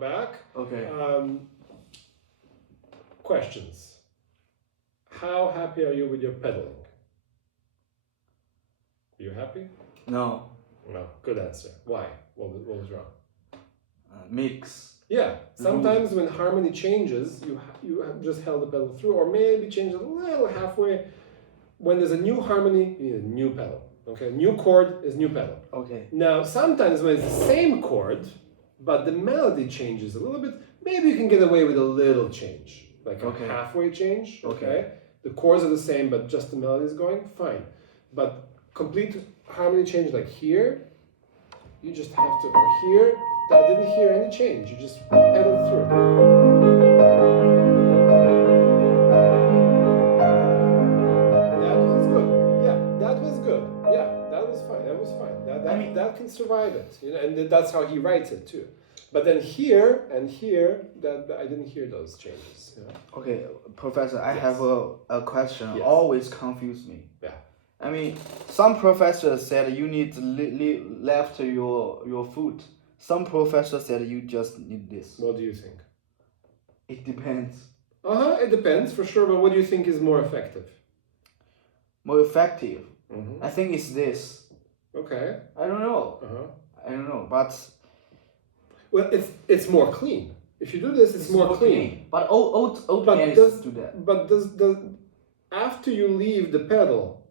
back. Okay. Questions. How happy are you with your pedaling? You happy? No. No. Good answer. Why? What was wrong? Mix. Yeah. Sometimes when harmony changes, you have just held the pedal through, or maybe change it a little halfway. When there's a new harmony, you need a new pedal. Okay. New chord is new pedal. Okay. Now, sometimes when it's the same chord, but the melody changes a little bit, maybe you can get away with a little change, like a halfway change. Okay. The chords are the same, but just the melody is going, fine. But complete harmony change like here, you just have to, or here, I didn't hear any change, you just pedaled through. That was good. Yeah, that was good. Yeah, that was fine. That was fine. That can survive it. You know, and that's how he writes it too. But then here and here, that I didn't hear those changes. You know? Okay, Professor, I have a question. Yes. Always confuse me. Yeah. I mean, some professors said you need to left your foot. Some professors said you just need this. What do you think? It depends. It depends for sure. But what do you think is more effective? More effective. Mm-hmm. I think it's this. Okay. I don't know. I don't know, but well, it's more clean. If you do this, it's more clean. But old pianists do that. But does after you leave the pedal,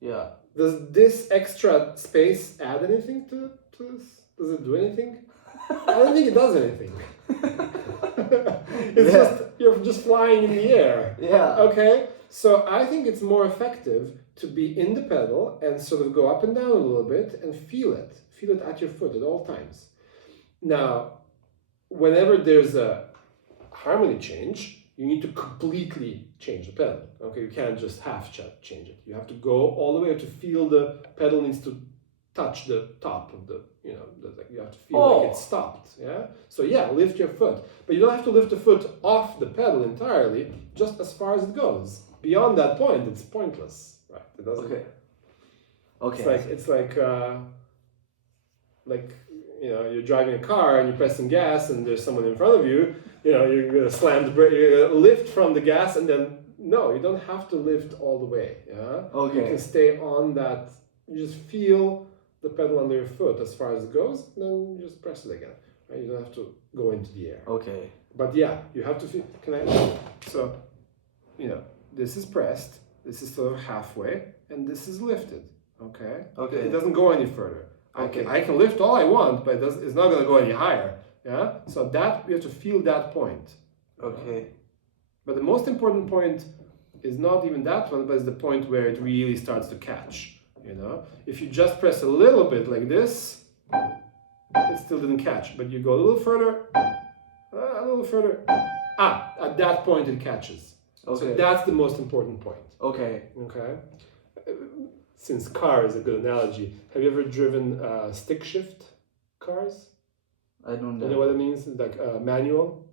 yeah, does this extra space add anything to this? Does it do anything? I don't think it does anything. It's just you're just flying in the air. Yeah. Okay. So I think it's more effective to be in the pedal and sort of go up and down a little bit and feel it at your foot at all times. Now, whenever there's a harmony change, you need to completely change the pedal. Okay, you can't just half change it. You have to go all the way to feel the pedal needs to touch the top of the, you have to feel like it's stopped. Yeah. So yeah, lift your foot, but you don't have to lift the foot off the pedal entirely, just as far as it goes. Beyond that point, it's pointless. Right? It doesn't. Okay. Okay. It's like you're driving a car and you're pressing gas and there's someone in front of you. You're gonna slam the brake. You're gonna lift from the gas and then no, you don't have to lift all the way. Yeah. Okay. You can stay on that. You just feel the pedal under your foot as far as it goes. Then you just press it again. Right? You don't have to go into the air. Okay. But yeah, you have to feel. So, this is pressed. This is sort of halfway, and this is lifted. Okay. Okay. It doesn't go any further. Okay. I can lift all I want, but it's not going to go any higher. Yeah. So that you have to feel that point. Okay. But the most important point is not even that one, but it's the point where it really starts to catch. If you just press a little bit like this, it still didn't catch. But you go a little further. At that point it catches. Okay. So that's the most important point. Okay. Okay. Since car is a good analogy, have you ever driven stick shift cars? I don't know. You know what it means? It's like manual.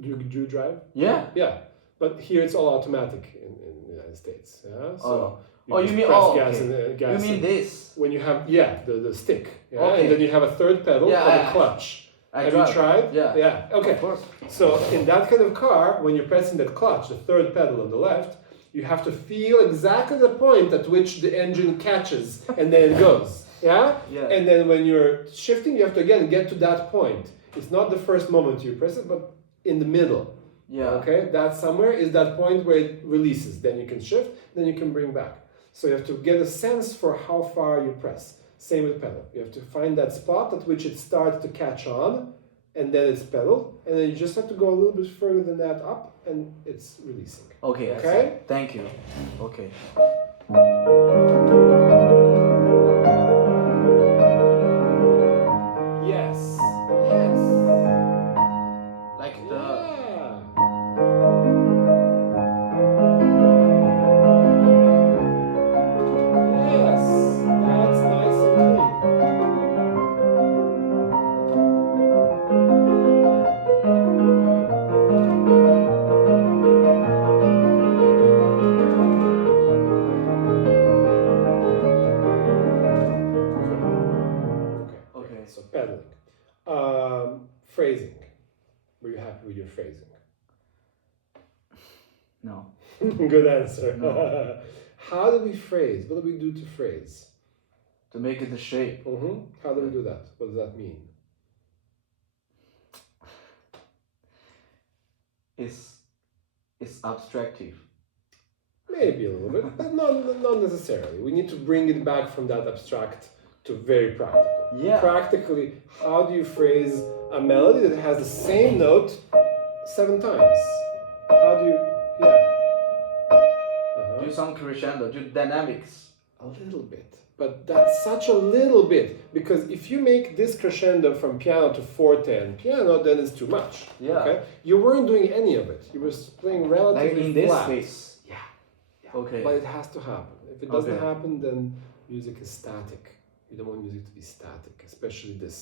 Do you drive? Yeah. Yeah. But here it's all automatic in the United States. Yeah. So you mean gas you mean this? When you have the stick. Yeah. Okay. And then you have a third pedal called the clutch. Have you tried? Yeah. Yeah. Okay. Of course. So in that kind of car, when you're pressing that clutch, the third pedal on the left, you have to feel exactly the point at which the engine catches and then it goes. Yeah? Yeah. And then when you're shifting, you have to again get to that point. It's not the first moment you press it, but in the middle. Yeah. Okay? That somewhere is that point where it releases. Then you can shift, then you can bring back. So you have to get a sense for how far you press. Same with pedal. You have to find that spot at which it starts to catch on, and then it's pedaled, and then you just have to go a little bit further than that up, and it's releasing. Okay. Okay? Thank you. Okay. Yes. Like the. Yes. That's nice and clean. Good answer. No. How do we phrase? What do we do to phrase? To make it a shape. How do we do that? What does that mean? It's abstractive. Maybe a little bit, but not necessarily. We need to bring it back from that abstract to very practical. Yeah. Practically, how do you phrase a melody that has the same note 7 times? How do you, Do some crescendo, do dynamics. A little bit, but that's such a little bit, because if you make this crescendo from piano to forte and piano, then it's too much. Yeah. Okay? You weren't doing any of it. You were playing relatively Like in this flat. case. Yeah. Okay. But it has to happen. If it doesn't Okay. happen, then music is static. You don't want music to be static, especially this,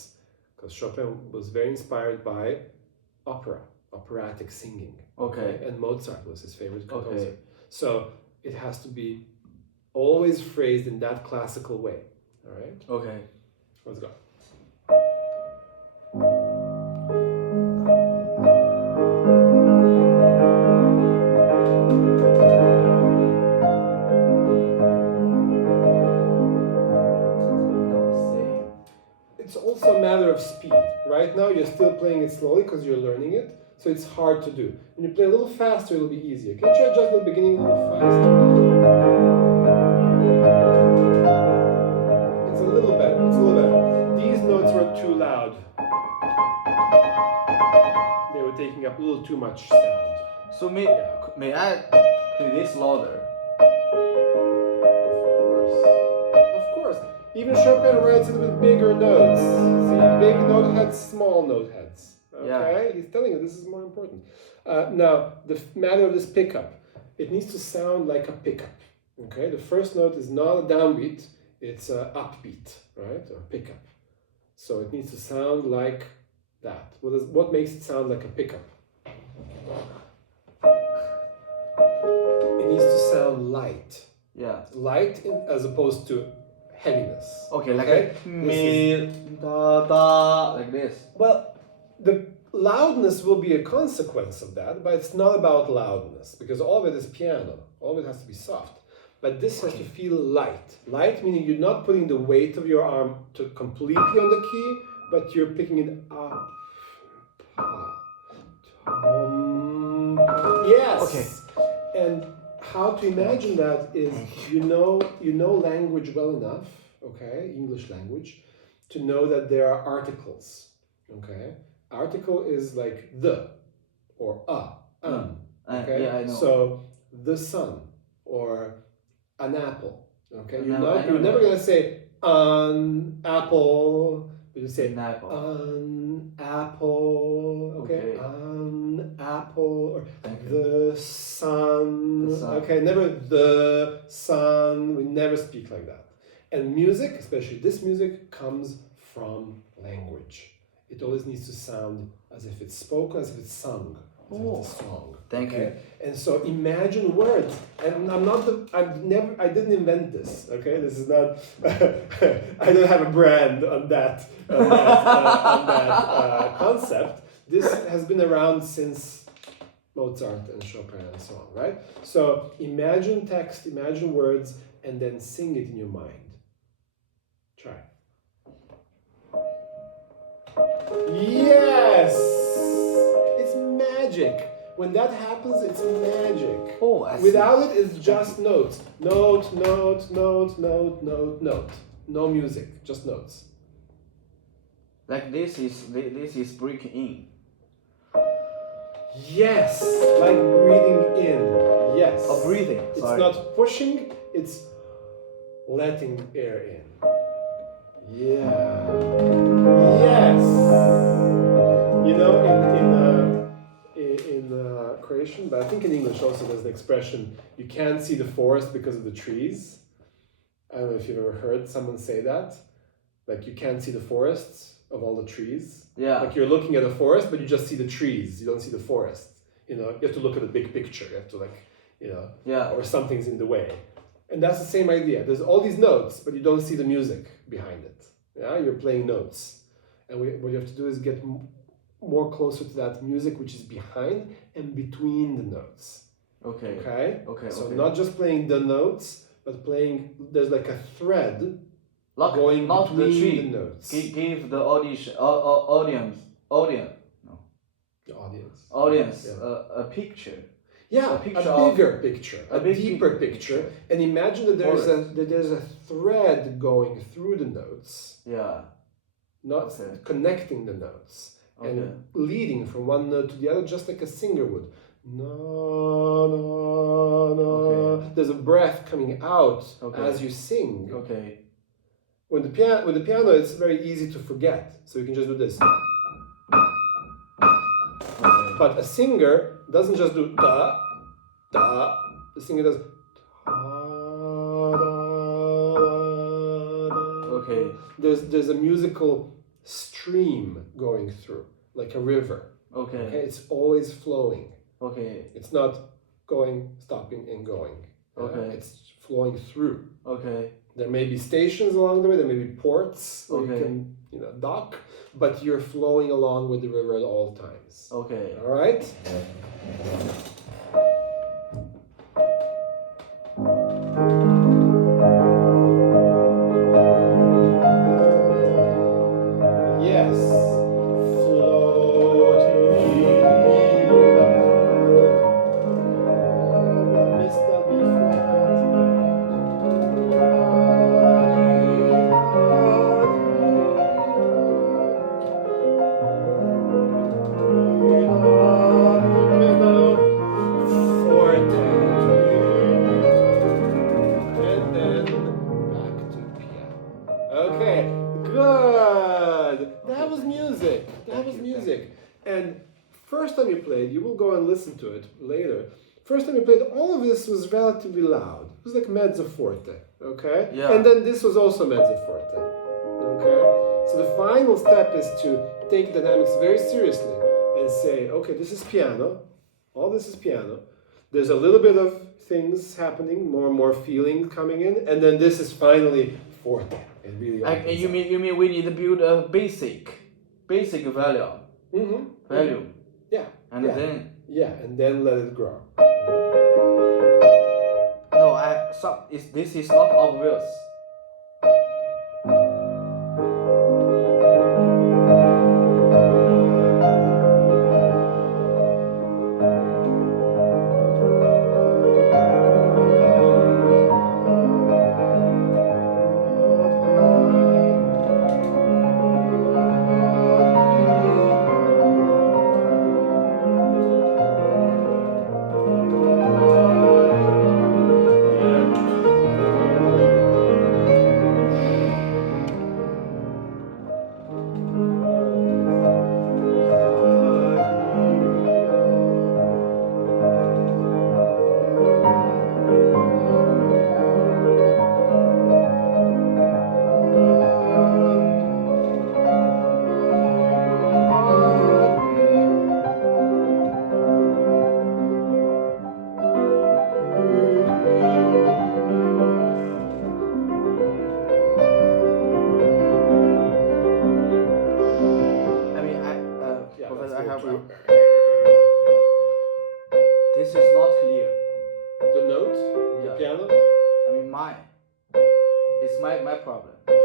because Chopin was very inspired by operatic singing. Okay. And Mozart was his favorite composer. Okay. So it has to be always phrased in that classical way. All right? Okay. Let's go. It's also a matter of speed. Right now, you're still playing it slowly because you're learning it, so it's hard to do. When you play a little faster, it'll be easier. Can you try just the beginning a little faster? It's a little better. It's a little better. These notes were too loud. They were taking up a little too much sound. So may I play this louder? Of course. Even Chopin writes it with bigger notes. See, big note heads, small note heads. Okay? Yeah. He's telling you this is more important. Now, the matter of this pickup, it needs to sound like a pickup. Okay? The first note is not a downbeat, it's an upbeat, right? Or pickup. So it needs to sound like that. What makes it sound like a pickup? It needs to sound light. Yeah. Light as opposed to heaviness. Okay, like Okay? me da da like this. Well, the loudness will be a consequence of that, but it's not about loudness because all of it is piano. All of it has to be soft. But this has to feel light. Light meaning you're not putting the weight of your arm completely on the key, but you're picking it up. Yes. Okay. And how to imagine that is you know language well enough, okay, English language, to know that there are articles. Okay? Article is like the or okay? Yeah, I know. So the sun or an apple. Okay? I You're know never that. gonna say an apple, but you say An apple. an apple. Okay? Okay. An apple or Thank you. the sun. The sun. Okay, never the sun. We never speak like that. And music, especially this music, comes from language. It always needs to sound as if it's spoken, as if it's sung, as if it's a song. Thank you. And so imagine words. And I didn't invent this. Okay, this is not. I don't have a brand on that concept. This has been around since Mozart and Chopin and so on, right? So imagine text, imagine words, and then sing it in your mind. Try. Yes! It's magic. When that happens, it's magic. Oh, I see. Without it, it's just notes. Note, note, note, note, note, note. No music, just notes. Like this is breaking in. Yes, like breathing in. Yes. Oh, breathing. It's Sorry. not pushing, it's letting air in. Yeah. Yes. You know, in Croatian, but I think in English also there's an expression, you can't see the forest because of the trees. I don't know if you've ever heard someone say that. Like you can't see the forests of all the trees. Yeah. Like you're looking at a forest, but you just see the trees. You don't see the forest. You know, you have to look at the big picture. You have to Yeah. or something's in the way. And that's the same idea. There's all these notes, but you don't see the music behind it. Yeah, you're playing notes. And what you have to do is get more closer to that music which is behind and between the notes. Okay. Okay? Okay. So Okay. not just playing the notes, but playing, there's like a thread Not, going not the between tree. the notes. Give the audience, The audience. audience Yeah. a picture. Yeah, A picture a of- bigger picture, a big deeper picture. picture, and imagine that there's Forest. a thread going through the notes, Yeah. not Okay. connecting the notes Okay. and leading from one note to the other, just like a singer would. No, no, no. Okay. There's a breath coming out Okay. as you sing. Okay. With the piano, it's very easy to forget, so you can just do this. Okay. But a singer doesn't just do da, da. The singer does da, da, da. Okay. There's a musical stream going through, like a river. Okay. Okay, it's always flowing. Okay. It's not going, stopping, and going. Okay. It's flowing through. Okay. There may be stations along the way. There may be ports where Okay. you can, dock, but you're flowing along with the river at all times. Okay. All right. Yes. Floating. Miss the B forte. And then back to piano. Okay, good. That was music. That was music. And first time you played, you will go and listen to it later. First time you played, all of this was relatively loud. It was like mezzo forte, okay? Yeah. And then this was also mezzo forte, okay? So the final step is to take dynamics very seriously and say, okay, this is piano. All this is piano. There's a little bit of things happening, more and more feeling coming in, and then this is finally forte. It really And opens you up. mean we need to build a basic value. Mm-hmm. Value. Yeah. And yeah. then and then let it grow. no, this is not obvious. Professor, I have. This is not clear. The note, the Yeah. piano. I mean, it's my problem. Oh,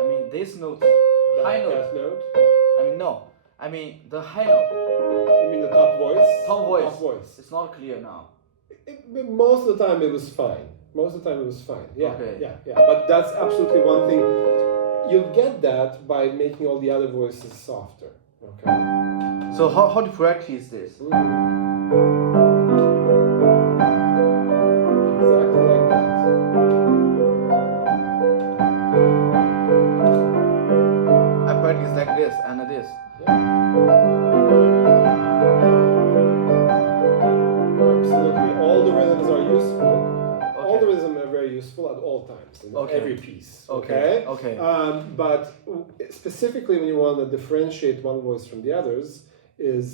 I mean, this note, that, high note. that note. I mean, no. I mean, the high note, You mean the top voice? top voice. Top voice. It's not clear now. Most of the time it was fine. Most of the time it was fine. Yeah, Okay. yeah. But that's absolutely one thing. You'll get that by making all the other voices softer. Okay. So how to practice this? Exactly like that. I practice like this and this. Absolutely. All the rhythms are useful. All the Okay. rhythms are very useful at all times in Okay. every piece. Okay. Okay. But specifically when you want to differentiate one voice from the others is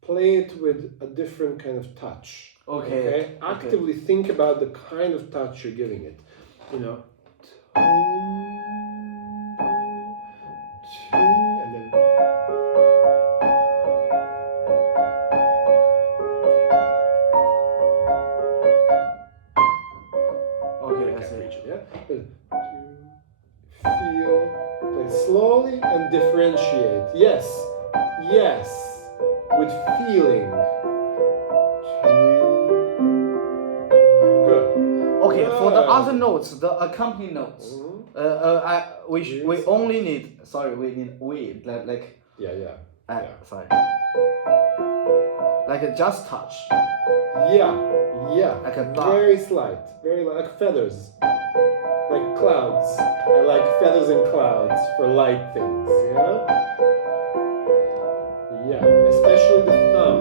play it with a different kind of touch. Okay. Actively think about the kind of touch you're giving it. You know. And then appreciate. Yes. Yes. With feeling. Good. Okay, for the Good. other notes, the accompanying notes, we only need, sorry, like Yeah. sorry, like just touch. Yeah. Like a dot. Very slight. Very like feathers. Like clouds. I like feathers and clouds for light things, Yeah, especially the thumb.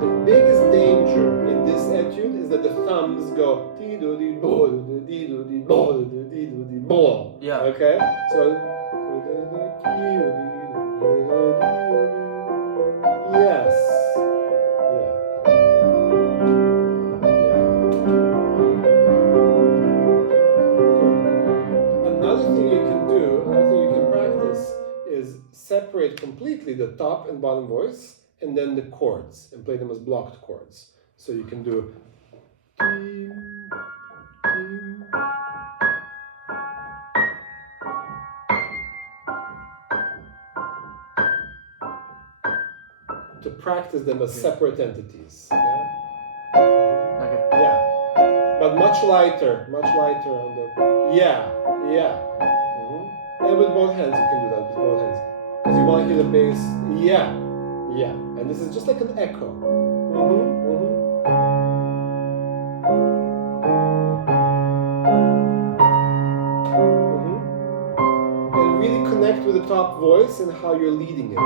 The biggest danger in this etude is that the thumbs go dee-do-dee-bo, Yeah. Okay? So yes. Another thing you can practice is separate completely the top and bottom voice and then the chords and play them as blocked chords. So you can do to practice them as separate entities. Okay. Yeah. But much lighter on the And with both hands you can do that with both hands. Because you want to hear the bass. Yeah. And this is just like an echo. And really connect with the top voice and how you're leading it.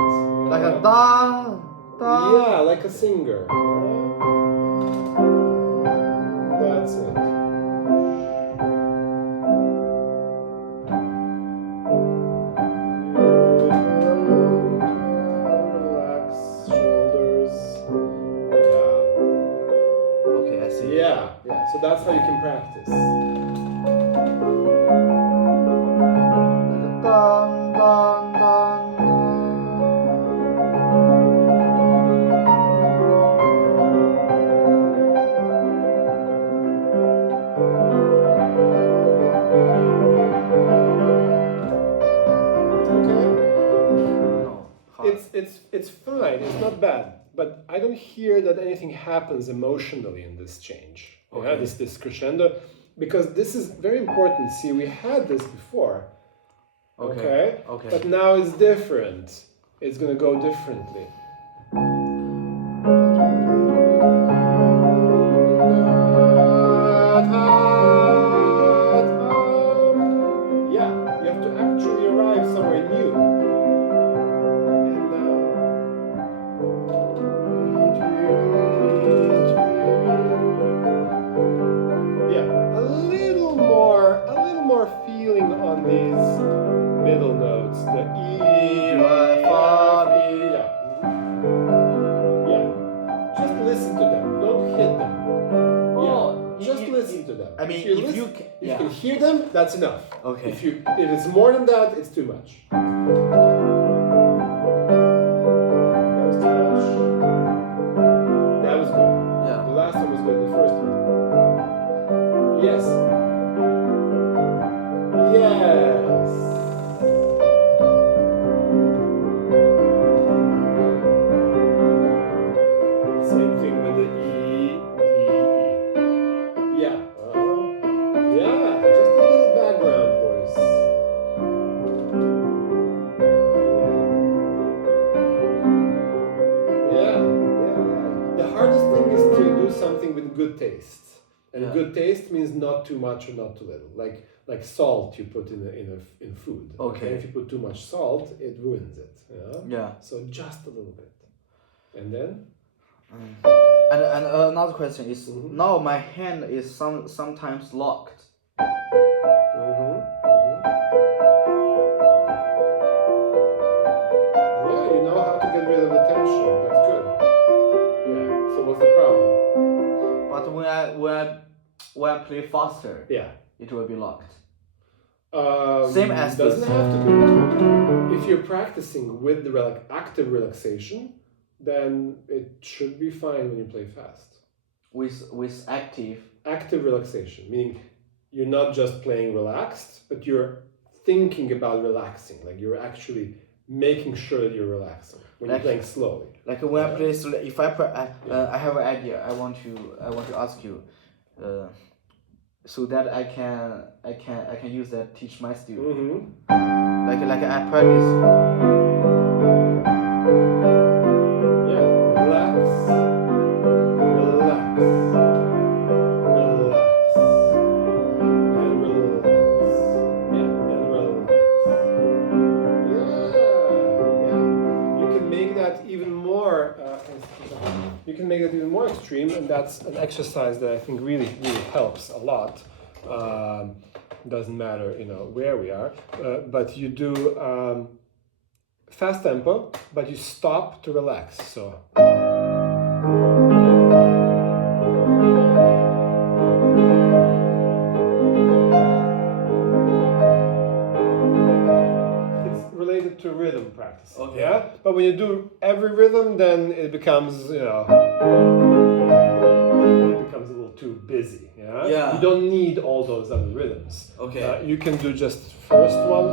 Like a da. Yeah, like a singer. That's it. Relax shoulders. Yeah. Okay, I see. Yeah. So that's how you can practice. Dun, dun, dun, It's fine. It's not bad. But I don't hear that anything happens emotionally in this change. Okay. This crescendo, because this is very important. See, we had this before. Okay. But now it's different. It's gonna go differently. Yeah, you have to actually arrive somewhere new. A little more feeling on these middle notes. The E, Re, Fa, Mi. Yeah. Just listen to them. Don't hit them. Just listen to them. I mean, if you can hear them, that's enough. Okay. If it's more than that, it's too much. That was too much. That was good. Yeah. The last one was good. The first one. Yes. Same thing with the E, D, E. Yeah. Just a little background voice. Yeah. The hardest thing is to do something with good taste. And good taste means not too much or not too little. Like salt you put in food. Okay. If you put too much salt, it ruins it. Yeah. So just a little bit. And then? And another question is, now my hand is sometimes locked. Yeah, you know how to get rid of the tension. That's good. Yeah. So what's the problem? But when I play faster, it will be locked. Same as doesn't this. have to be. If you're practicing with the active relaxation, then it should be fine when you play fast. With active relaxation, meaning you're not just playing relaxed, but you're thinking about relaxing. Like you're actually making sure that you're relaxing when you're playing slowly. Like when I play, if I have an idea, I want to ask you, so that I can use that teach my students. Like I practice. Yeah, relax, relax, relax, and relax. Yeah, and relax. Yeah. You can make that even more. You can make that even more extreme, and that's an exercise that I think really helps a lot. Doesn't matter, where we are, but you do fast tempo, but you stop to relax. So. It's related to rhythm practice. Okay. Yeah, but when you do every rhythm, then it becomes, a little too busy. Yeah. You don't need all those other rhythms. Okay. You can do just first one.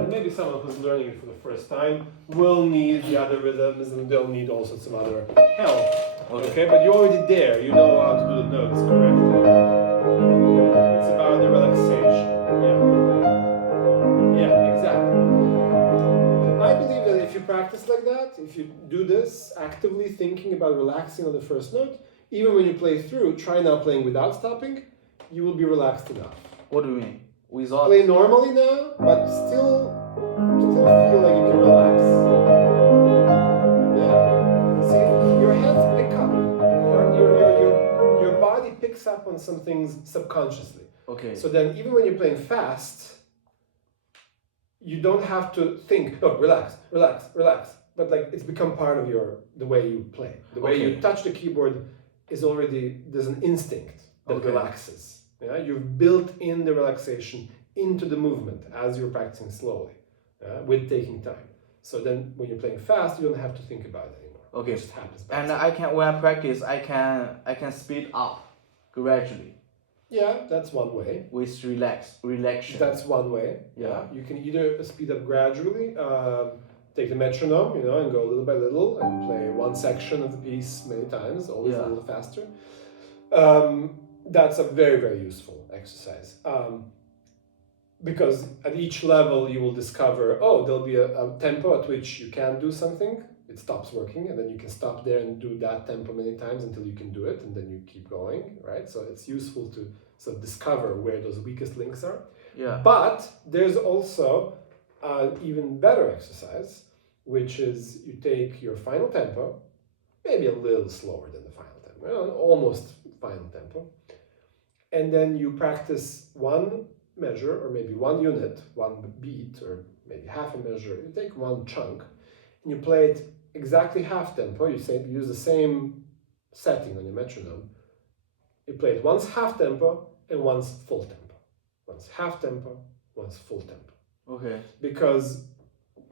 And maybe someone who's learning it for the first time will need the other rhythms, and they'll need all sorts of other help. Okay, but you're already there. You know how to do the notes correctly. It's about the relaxation. Yeah, exactly. I believe that if you practice like that, if you do this, actively thinking about relaxing on the first note, even when you play through, try now playing without stopping, you will be relaxed enough. What do you mean? Without? Play normally now, but still feel like you can relax. Yeah. See, your hands pick up. Your body picks up on some things subconsciously. Okay. So then even when you're playing fast, you don't have to think, oh, relax. But like it's become part of the way you play. The way you touch the keyboard is already, there's an instinct that relaxes. Yeah? You've built in the relaxation into the movement as you're practicing slowly, with taking time. So then when you're playing fast, you don't have to think about it anymore. Okay. It just happens. And when I practice, I can speed up gradually. Yeah, that's one way. With relaxation. That's one way. Yeah. You can either speed up gradually, take the metronome, and go little by little and play one section of the piece many times, always a little faster. That's a very, very useful exercise. Because at each level you will discover, there'll be a tempo at which you can do something, it stops working, and then you can stop there and do that tempo many times until you can do it, and then you keep going, right? So it's useful to sort of discover where those weakest links are. Yeah. But there's also an even better exercise, which is you take your final tempo, maybe a little slower than the final tempo, almost final tempo, and then you practice one measure, or maybe one unit, one beat, or maybe half a measure. You take one chunk, and you play it exactly half tempo. You use the same setting on your metronome. You play it once half tempo and once full tempo. Once half tempo, once full tempo. Okay. Because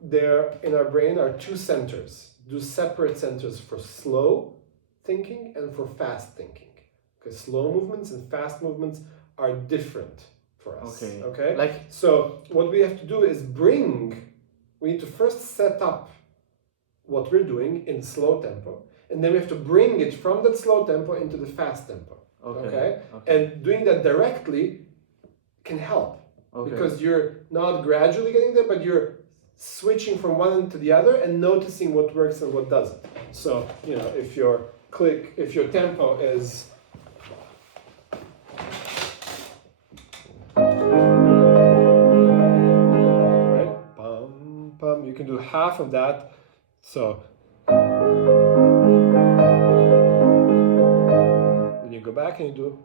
there in our brain are two centers, separate centers for slow thinking and for fast thinking. Because slow movements and fast movements are different for us. Okay. So what we have to do is we need to first set up what we're doing in slow tempo, and then we have to bring it from that slow tempo into the fast tempo. Okay. And doing that directly can help. Because you're not gradually getting there, but you're switching from one end to the other and noticing what works and what doesn't. So, if your tempo is right, bum, bum, you can do half of that. So then you go back and you do.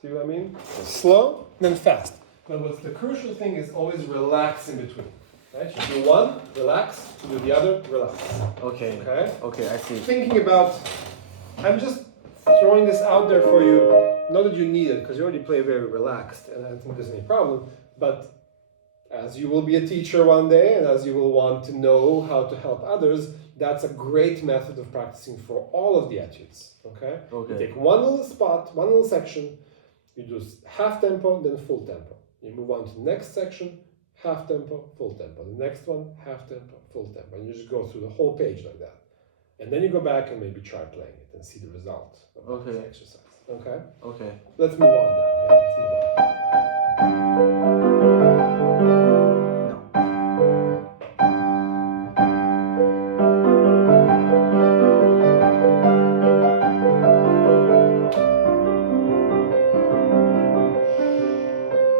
See what I mean? Slow, then fast. But what's the crucial thing is always relax in between. Right? You do one, relax. You do the other, relax. Okay, I see. Thinking about, I'm just throwing this out there for you. Not that you need it, because you already play very relaxed, and I don't think there's any problem. But as you will be a teacher one day, and as you will want to know how to help others, that's a great method of practicing for all of the etudes. Okay? You take one little spot, one little section, You do half tempo, then full tempo. You move on to the next section, half tempo, full tempo. The next one, half tempo, full tempo. And you just go through the whole page like that. And then you go back and maybe try playing it and see the result of this exercise. Okay? Okay. Let's move on now. Yeah, let's move on.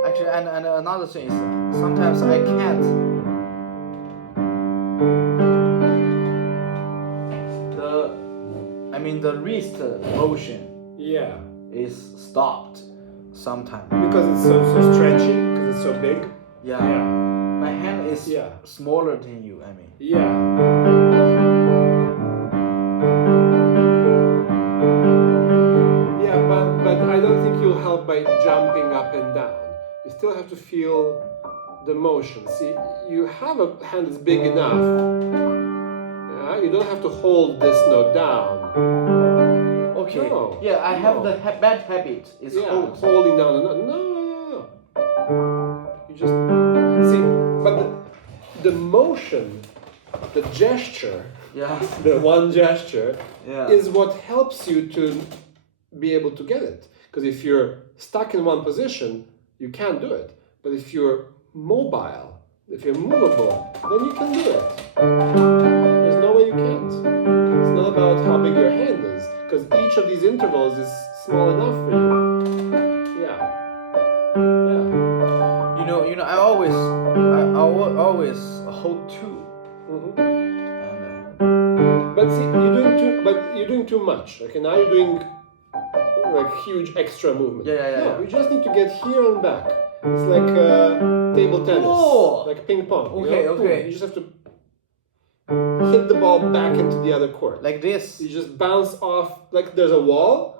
Actually, and another thing is sometimes I can't. The wrist motion is stopped sometimes. Because it's so stretchy, because it's so big. Yeah. My hand is smaller than you, I mean. Yeah, but I don't think you'll help by jumping up and down. You still have to feel the motion. See, you have a hand that's big enough. Yeah, you don't have to hold this note down. Okay. No, yeah, I have the bad habit. It's holding down. No. You just see, but the motion, the gesture, the one gesture, is what helps you to be able to get it. Because if you're stuck in one position, you can't do it. But if you're mobile, if you're movable, then you can do it. There's no way you can't. It's not about how big your hand is, because each of these intervals is small enough for you. Yeah. You know, I always hold two. But see, you're doing too much. Okay, now you're doing like huge extra movement. No, you just need to get here and back. It's like table tennis, like ping pong. Okay. You just have to hit the ball back into the other court. Like this. You just bounce off, like there's a wall,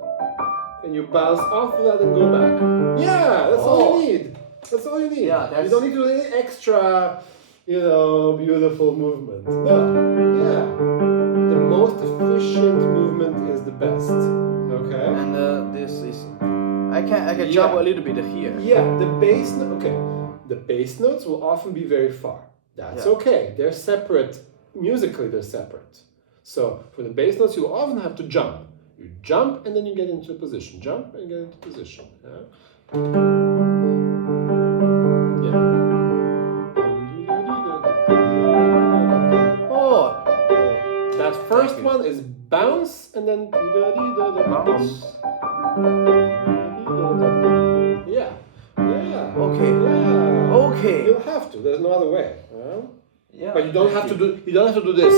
and you bounce off of that and go back. Yeah, that's all you need. That's all you need. Yeah, you don't need to do any extra, beautiful movement. No. Yeah. The most efficient movement is the best. Okay. And this is, I can jump a little bit here. Yeah, the bass notes will often be very far. That's okay. They're separate. Musically, they're separate. So for the bass notes, you'll often have to jump. You jump and then you get into a position. Jump and get into position. That first one is bounce and then bounce. Yeah. Okay. You'll have to. There's no other way. Yeah. But you don't have to do this.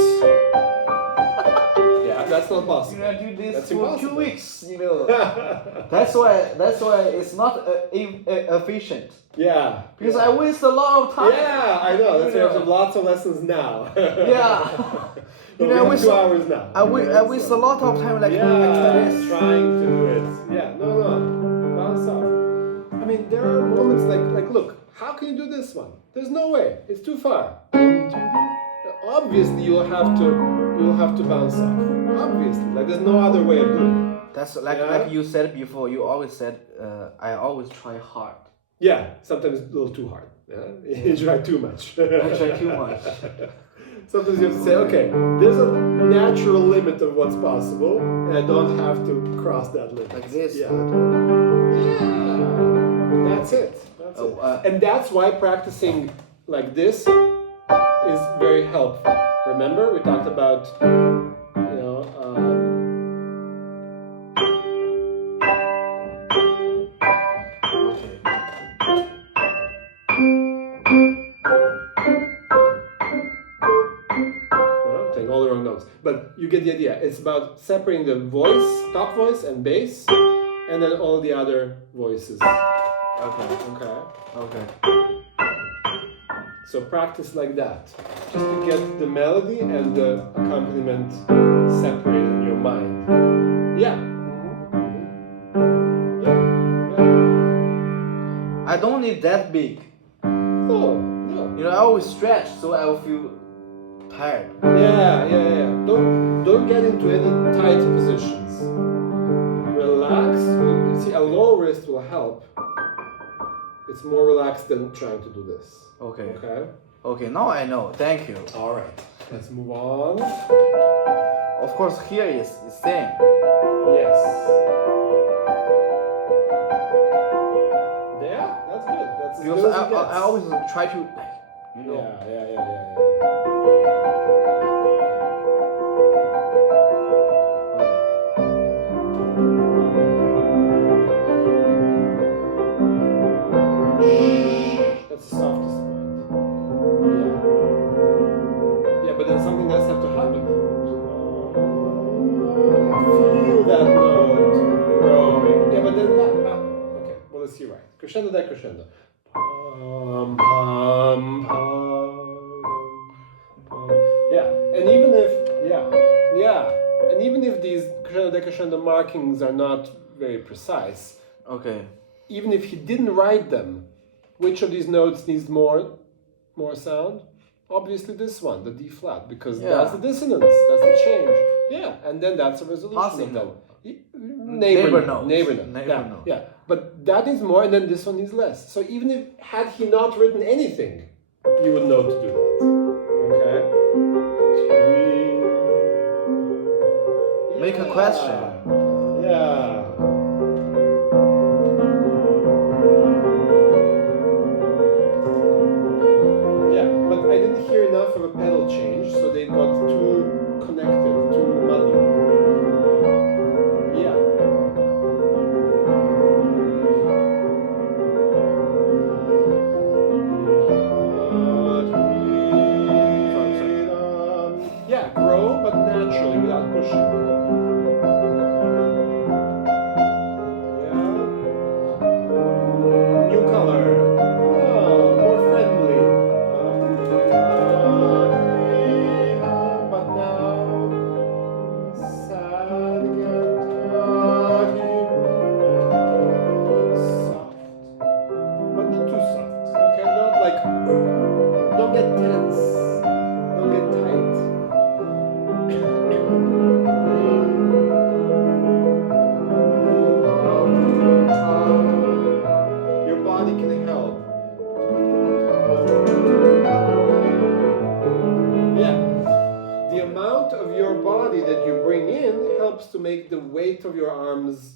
Yeah, that's not possible. You do this that's for impossible. 2 weeks, That's why it's not efficient. Yeah. Because I waste a lot of time. Yeah, I know. That's why you have lots of lessons now. We have 2 hours now. I waste a lot of time like this. Trying to do it. Yeah, no. Bounce off. I mean, there are moments like look, how can you do this one? There's no way. It's too far. Obviously, you'll have to bounce off. Obviously, there's no other way of doing it. That's like you said before. You always said, I always try hard. Yeah, sometimes a little too hard. Yeah? You try too much. I try too much. Sometimes you have to say, okay, there's a natural limit of what's possible, and I don't have to cross that limit. Like this. Yeah. That's it. And that's why practicing like this is very helpful. Remember, we talked about, playing all the wrong notes. But you get the idea. It's about separating the voice, top voice and bass, and then all the other voices. Okay. So practice like that, just to get the melody and the accompaniment separated in your mind. Yeah. I don't need that big. No. I always stretch, so I will feel tired. Yeah. Don't get into any tight positions. Relax. See, a low wrist will help. It's more relaxed than trying to do this. Okay. Okay? Okay, now I know. Thank you. All right. Let's move on. Of course, here is same. Yes. Yeah, that's good. That's as Because good as it gets. I always try to, like, you know. Yeah. That's the softest point. Yeah, but then something else has to happen. Feel that note growing. Yeah, but then that. Okay, well, let's see right. Crescendo, decrescendo. Pum, pum, pum, pum. Yeah, and even if these crescendo, decrescendo markings are not very precise, Okay. even if he didn't write them, which of these notes needs more sound? Obviously this one, the D flat, because that's the dissonance, that's the change. Yeah, and then that's a resolution Passing of that. note. Neighbor note. Neighbor Yeah, note. yeah. But that is more, and then this one is less. So even if had he not written anything, you would know to do that. Okay. Make a question. Yeah. But I didn't hear enough of a pedal change, so they got too connected, too muddy. Yeah. Yeah, grow, but naturally, without pushing. Yeah. New color. Oh, more friendly. But now, sad again. Soft. But not too soft. Okay, not like, don't get tense. Don't get tight. Your body can help. Yeah. The amount of your body that you bring in helps to make the weight of your arms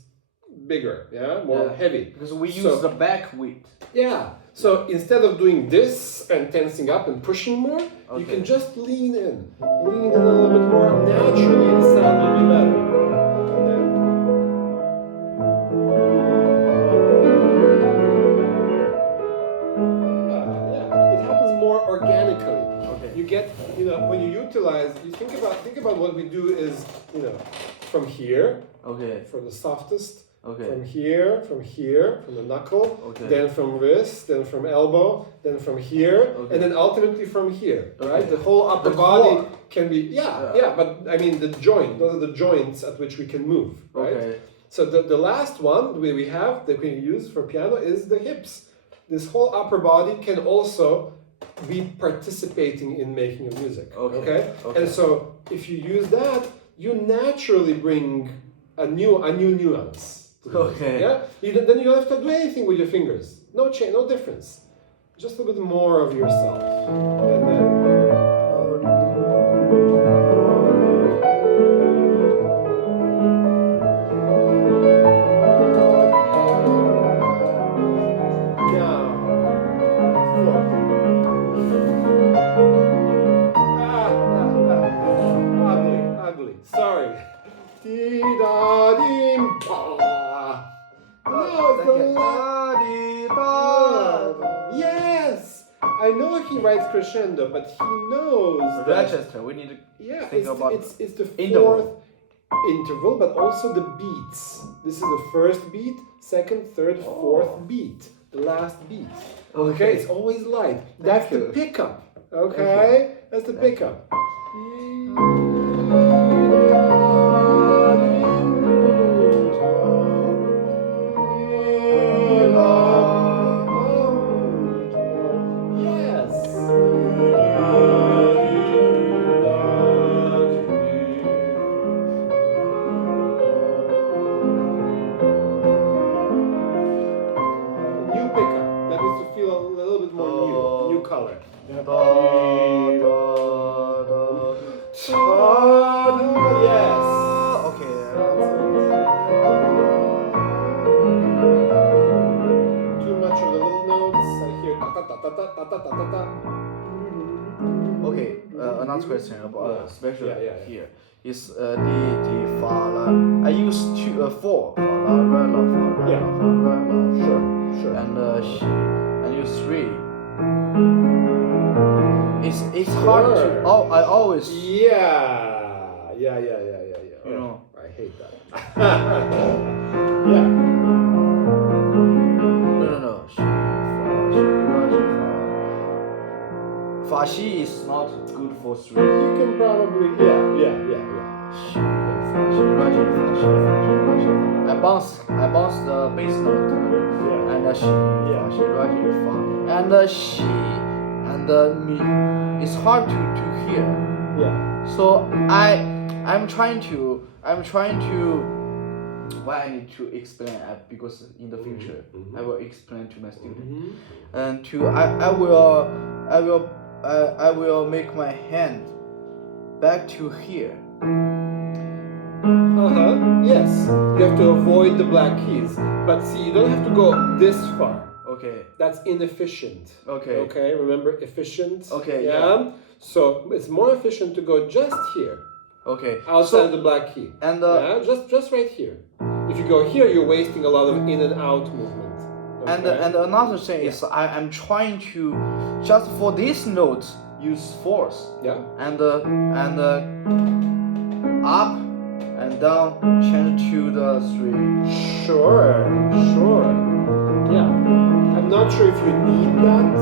bigger, more heavy. Because we use the back weight. Yeah. So instead of doing this and tensing up and pushing more, you can just lean in. Lean in a little bit more. Naturally, the sound will be better. Yeah. It happens more organically. Okay. You get, when you utilize, you think about what we do is, from here, Okay. for the softest, Okay. from here, from the knuckle, Okay. then from wrist, then from elbow, then from here, Okay. and then ultimately from here, right? Okay. The whole upper The body core. can be, but I mean the joint, those are the joints at which we can move, right? Okay. So the last one we have that we use for piano is the hips. This whole upper body can also be participating in making of music, okay? And so if you use that, you naturally bring a new nuance. Okay. Yeah. Then you don't have to do anything with your fingers. No change, no difference. Just a bit more of yourself, and then. Ugly. Sorry. Yes! I know he writes crescendo, but he knows that. Register. We need to think about it's the interval. fourth interval, but also the beats. This is the first beat, second, third, fourth beat. The last beat. Okay, it's always light. That's the pickup. Okay? That's the pickup. color. Yeah. Da, Yes. Okay. Too much of the little notes. I hear ta ta ta ta ta ta ta ta ta. Okay. Another question about especially Yeah. here is the fa la. I use four fa la re la fa re Yeah. la fa re la. Sure. And she. I use three. It's hard to. Oh, I always. Yeah. You know. I hate that. Yeah. No. Fa she is not good for three. You can probably yeah. She, fa she, fa she, fa she, fa she. I bounce the bass note. Yeah. And she, fa she, fa she, fa. And she and me. It's hard to hear. Yeah. So I'm trying to why I need to explain because in the future I will explain to my student and I will make my hand back to here. Yes. You have to avoid the black keys, but see, you don't have to go this far. Okay. That's inefficient. Okay. Remember efficient. Okay. Yeah. So it's more efficient to go just here. Okay. Outside the black key. And just right here. If you go here, you're wasting a lot of in and out movement. Okay? And another thing is I'm trying to just for this note use fourths. Yeah. And up and down change to the three. Sure. Yeah. I'm not sure if you need that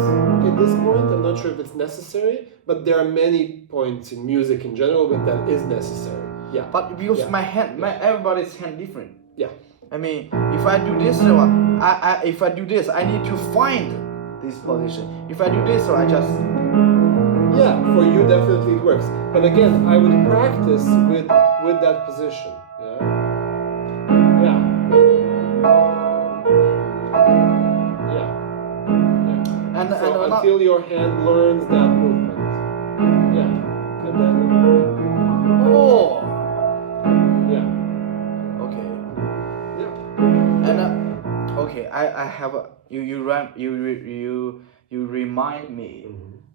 at this point. I'm not sure if it's necessary, but there are many points in music in general where that is necessary. Yeah. But because my hand, everybody's hand different. Yeah. I mean, if I do this one, if I do this, I need to find this position. If I do this one, I just. Yeah, for you definitely it works. But again, I would practice with that position. Yeah. And so until your hand learns that movement. Yeah. And then. Oh. Yeah. Okay. Yeah. And okay, I have a you remind me.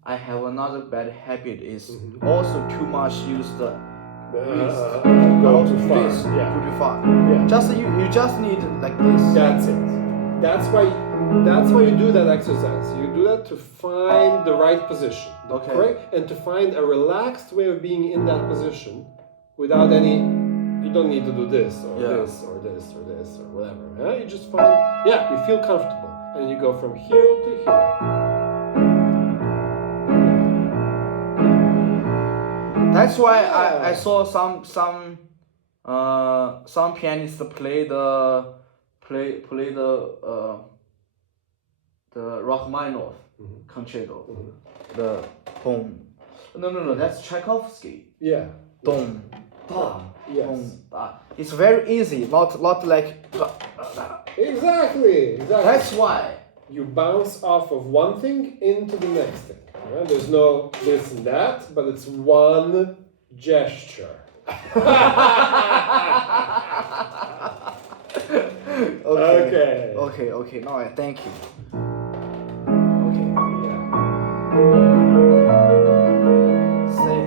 I have another bad habit is also too much use the go too far. This, Yeah. Go too far. Yeah. Just you just need like this. That's it. That's why you do that exercise. You do that to find the right position. Correct? And to find a relaxed way of being in that position without any. You don't need to do this or this or this or this or whatever. Yeah? You just find. Yeah, you feel comfortable, and you go from here to here. That's why I saw some pianists play the Rachmaninoff concerto. The boom. No, that's Tchaikovsky. Yeah. Boom. Da. Yes. Boom. Da. It's very easy, not like. Exactly. That's why. You bounce off of one thing into the next thing. Yeah? There's no this and that, but it's one gesture. Okay. Now I thank you. Okay. Say.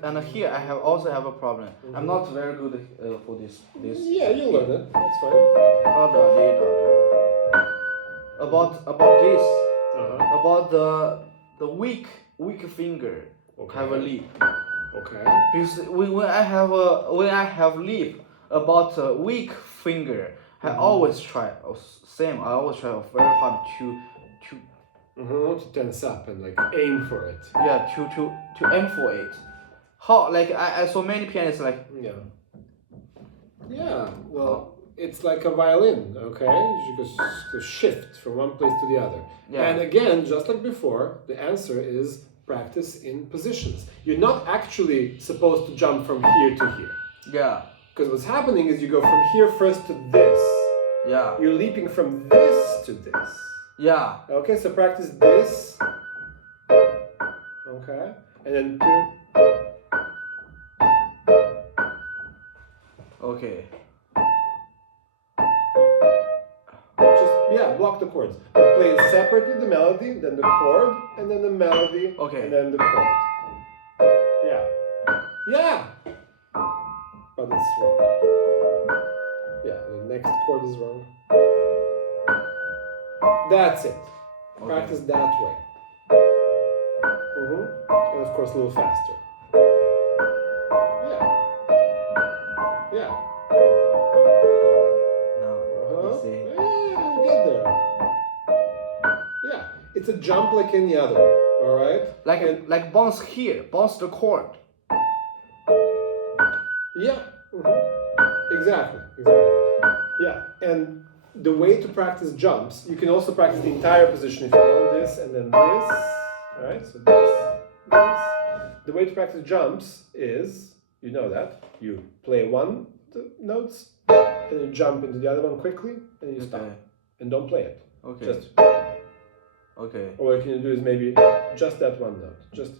And here I also have a problem. I'm not very good for this. Yeah, you learn it. That's fine. About this. About the weak finger have a lip. Okay. Because when I have lip about a weak finger, I always try very hard to To tense up and like aim for it. yeah to aim for it. How like I saw many pianists like Yeah. Yeah. Well, it's like a violin, okay? You just shift from one place to the other. Yeah. And again, just like before, the answer is practice in positions. You're not actually supposed to jump from here to here. yeah Because what's happening is you go from here first to this. yeah You're leaping from this to this. yeah Okay, so practice this. Okay. And then two. okay Just, yeah, block the chords. But play it separately, the melody, then the chord, and then the melody, Okay. and then the chord. Yeah. Yeah! But it's wrong. Yeah, the next chord is wrong. That's it. Okay. Practice that way. And of course, a little faster. Yeah. Yeah. no you see Yeah, you get there. Yeah, it's a jump like any other. All right. like bounce here, bounce the chord. Yeah. Exactly. Yeah, and the way to practice jumps, you can also practice the entire position if you want this and then this. All right. So this. The way to practice jumps is, you know that you play one notes and you jump into the other one quickly and you stop and don't play it. Okay. Just. Okay. Or what you can do is maybe just that one note, just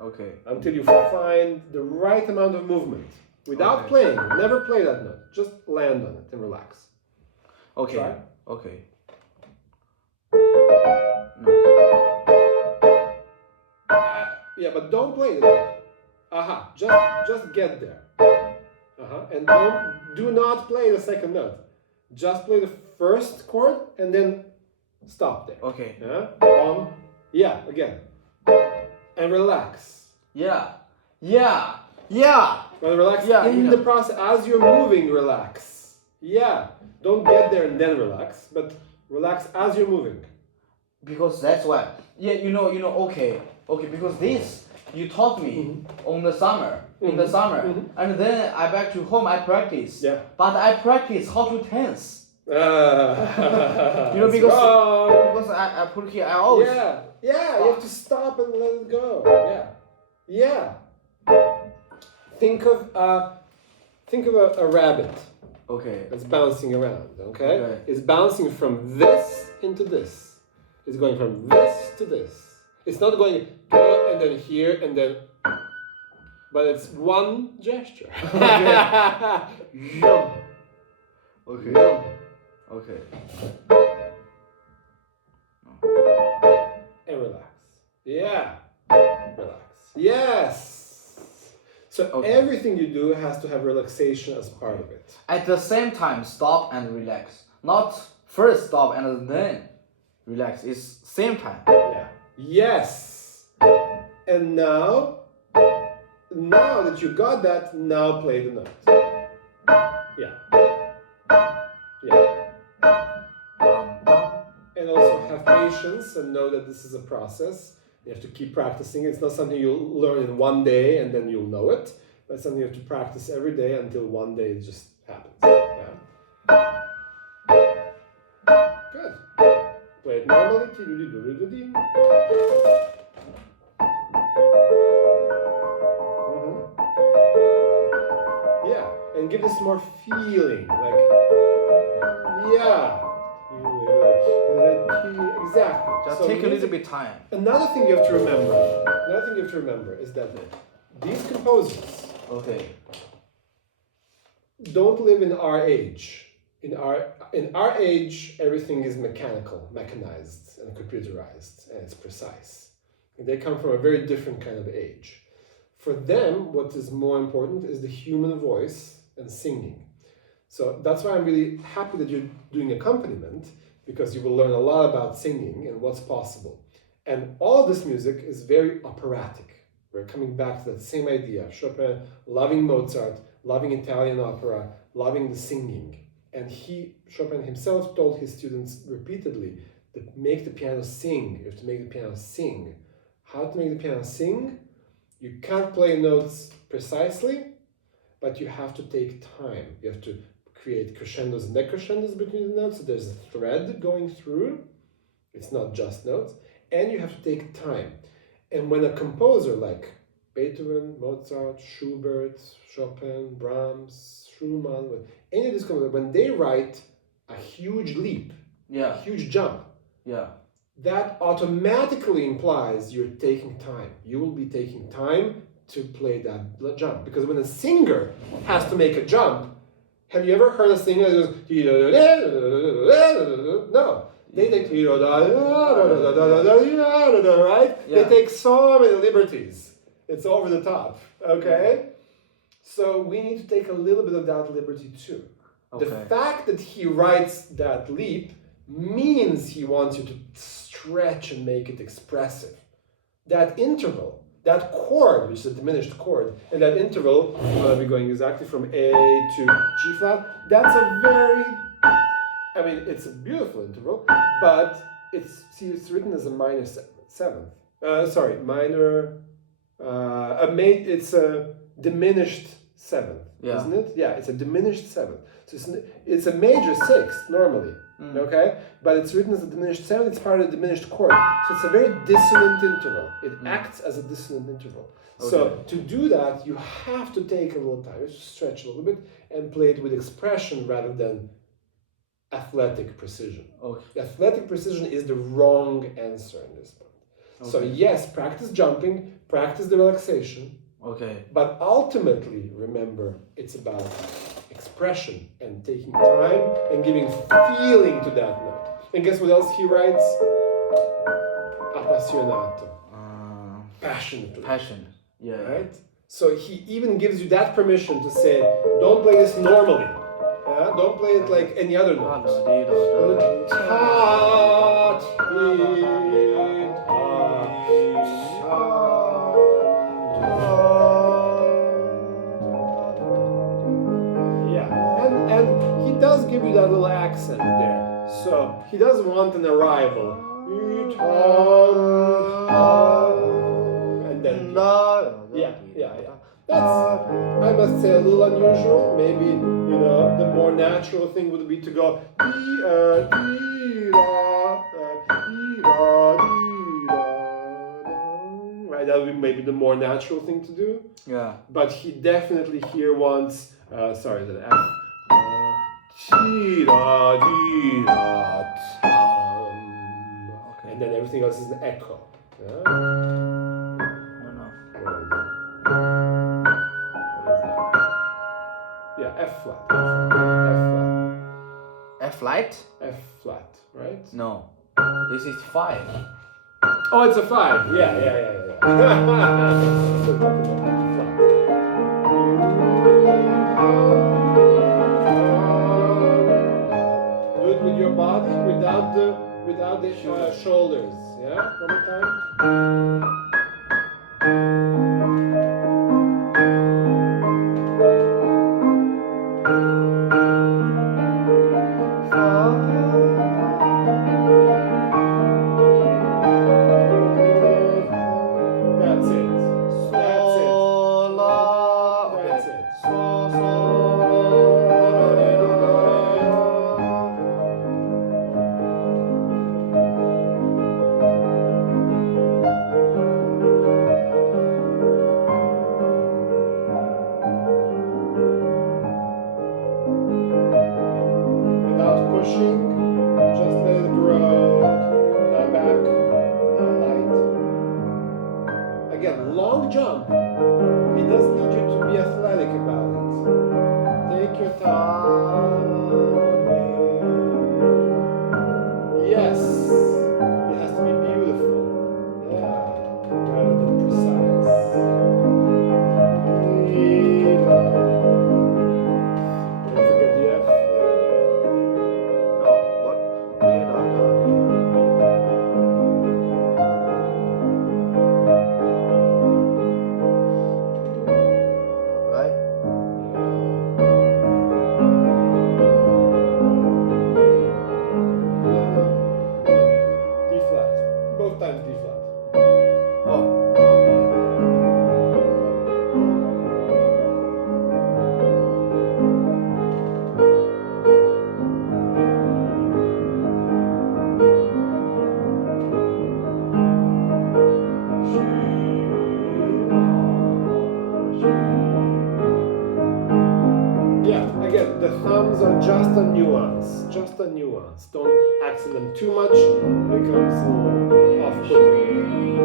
Okay. until you find the right amount of movement without playing. Never play that note. Just land on it and relax. Okay. Try. Okay. Yeah, but don't play the note. Aha, just get there. And do not play the second note. Just play the first chord and then stop there. Okay. Yeah. Yeah, again. And relax. Yeah. Yeah. Yeah. But relax in the process. As you're moving, relax. Yeah. Don't get there and then relax, but relax as you're moving. Because that's why. Yeah, okay, because this you taught me on the summer, in the summer, and then I back to home, I practice. Yeah. But I practice how to tense. Because because I put here, I always. Yeah, you have to stop and let it go. Yeah. Think of a rabbit. Okay. That's bouncing around. Okay. It's bouncing from this into this. It's going from this to this. It's not going and then here and then. But it's one gesture. Yum. Okay. Yum. Okay. And relax. Yeah. Relax. Yes. So everything you do has to have relaxation as part of it. At the same time, stop and relax. Not first stop and then relax. It's same time. Yeah. Yes. And now that you got that, now play the note. Yeah. And also have patience and know that this is a process. You have to keep practicing. It's not something you'll learn in one day and then you'll know it. But it's something you have to practice every day until one day it just happens. Yeah. Good. Play it normally. Yeah. And give this more feeling. Like, yeah. Exactly. Just take a little bit time. Another thing you have to remember is that these composers don't live in our age. In our age, everything is mechanized and computerized, and it's precise. And they come from a very different kind of age. For them, what is more important is the human voice and singing. So that's why I'm really happy that you're doing accompaniment, because you will learn a lot about singing and what's possible. And all of this music is very operatic. We're coming back to that same idea. Chopin, loving Mozart, loving Italian opera, loving the singing. And Chopin himself told his students repeatedly make the piano sing. You have to make the piano sing. How to make the piano sing? You can't play notes precisely, but you have to take time. You have to create crescendos and decrescendos between the notes, so there's a thread going through. It's not just notes. And you have to take time. And when a composer like Beethoven, Mozart, Schubert, Chopin, Brahms, Schumann, any of these composers, when they write a huge leap, a huge jump, that automatically implies you're taking time. You will be taking time to play that jump. Because when a singer has to make a jump, have you ever heard a singer that goes, no. They take, right? They take so many liberties. It's over the top, okay? So we need to take a little bit of that liberty too. The fact that he writes that leap means he wants you to stretch and make it expressive. That interval, that chord, which is a diminished chord, and that interval, we're going exactly from A to G flat, that's a very, I mean, it's a beautiful interval, but it's written as a minor seventh. It's a diminished seventh, isn't it? Yeah, it's a diminished seventh. So it's a major sixth normally, okay? But it's written as a diminished seventh, it's part of the diminished chord. So it's a very dissonant interval. It acts as a dissonant interval. Okay. So to do that, you have to take a little time, you have to stretch a little bit and play it with expression rather than athletic precision. Okay. Athletic precision is the wrong answer in this point. Okay. So yes, practice jumping, practice the relaxation. Okay. But ultimately, remember, it's about expression and taking time and giving feeling to that note. And guess what else he writes? Appassionato. Passionately. Passion. Yeah. Right? So he even gives you that permission to say, don't play this normally. Yeah? Don't play it like any other note. And he does give you that little accent there. So he does want an arrival. And then that's, I must say, a little unusual. Maybe, the more natural thing would be to go right, that would be maybe the more natural thing to do. Yeah. But he definitely here wants the F. And then everything else is an echo. Yeah? F flat. F flat, right? No. This is 5. Oh, it's a 5. Yeah. Do it with your body, without the shoulders. Yeah? One more time. soft and nuanced. Don't accent them too much, it becomes a little off-putting.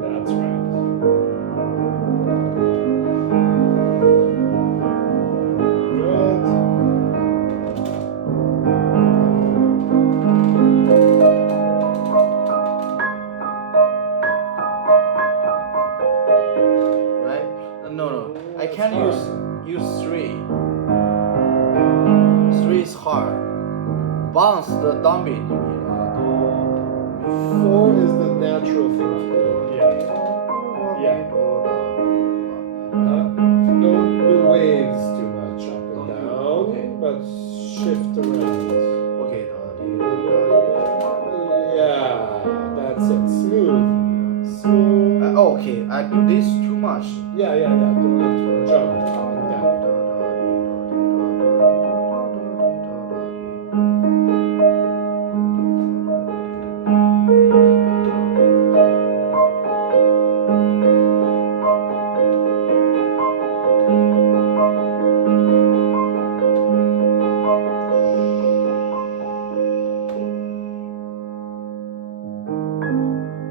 That's right. Good. Right? No. I can't use 3. 3 is hard. Bounce the downbeat, you mean? 4 is the natural thing to do. Yeah. Don't do waves too much up and down, but shift around. Okay. Yeah, that's it. Smooth. Okay, I do this too much. Yeah. Don't have to jump up and down.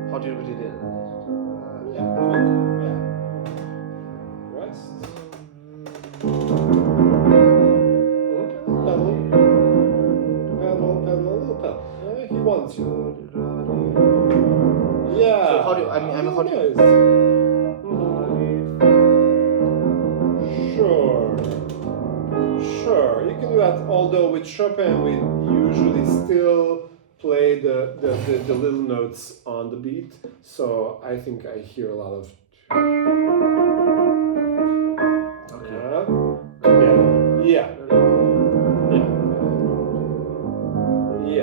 How do you repeat it? Yeah, quick. Yeah. Rest. Pedal, little pedal. He wants you. Yeah. So how do you, how do you? Nice. Sure. You can do that. Although with Chopin, we usually still play the little notes on the beat. So I think I hear a lot of. Okay. Yeah.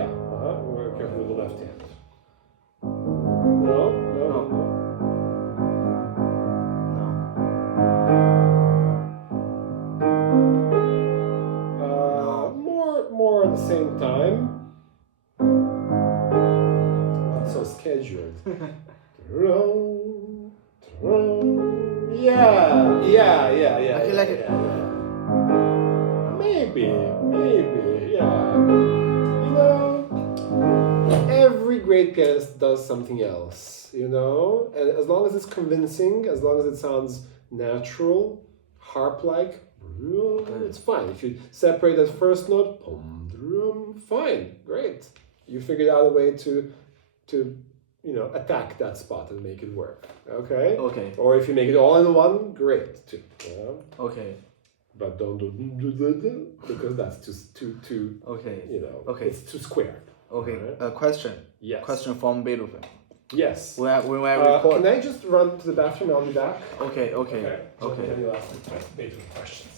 Work with the left hand. No. More at the same time. Not so scheduled. Yeah. I feel like it. Maybe, yeah. You know, every great pianist does something else, and as long as it's convincing, as long as it sounds natural, harp-like, it's fine. If you separate that first note, fine, great. You figured out a way to attack that spot and make it work. Okay. Or if you make it all in one, great too. Okay. But don't do because that's too. Okay. It's too square. Okay. Right? Question. Yes. Question from Beethoven. Yes. When I record. Can I just run to the bathroom? I'll be back. Okay. Any last Beethoven questions?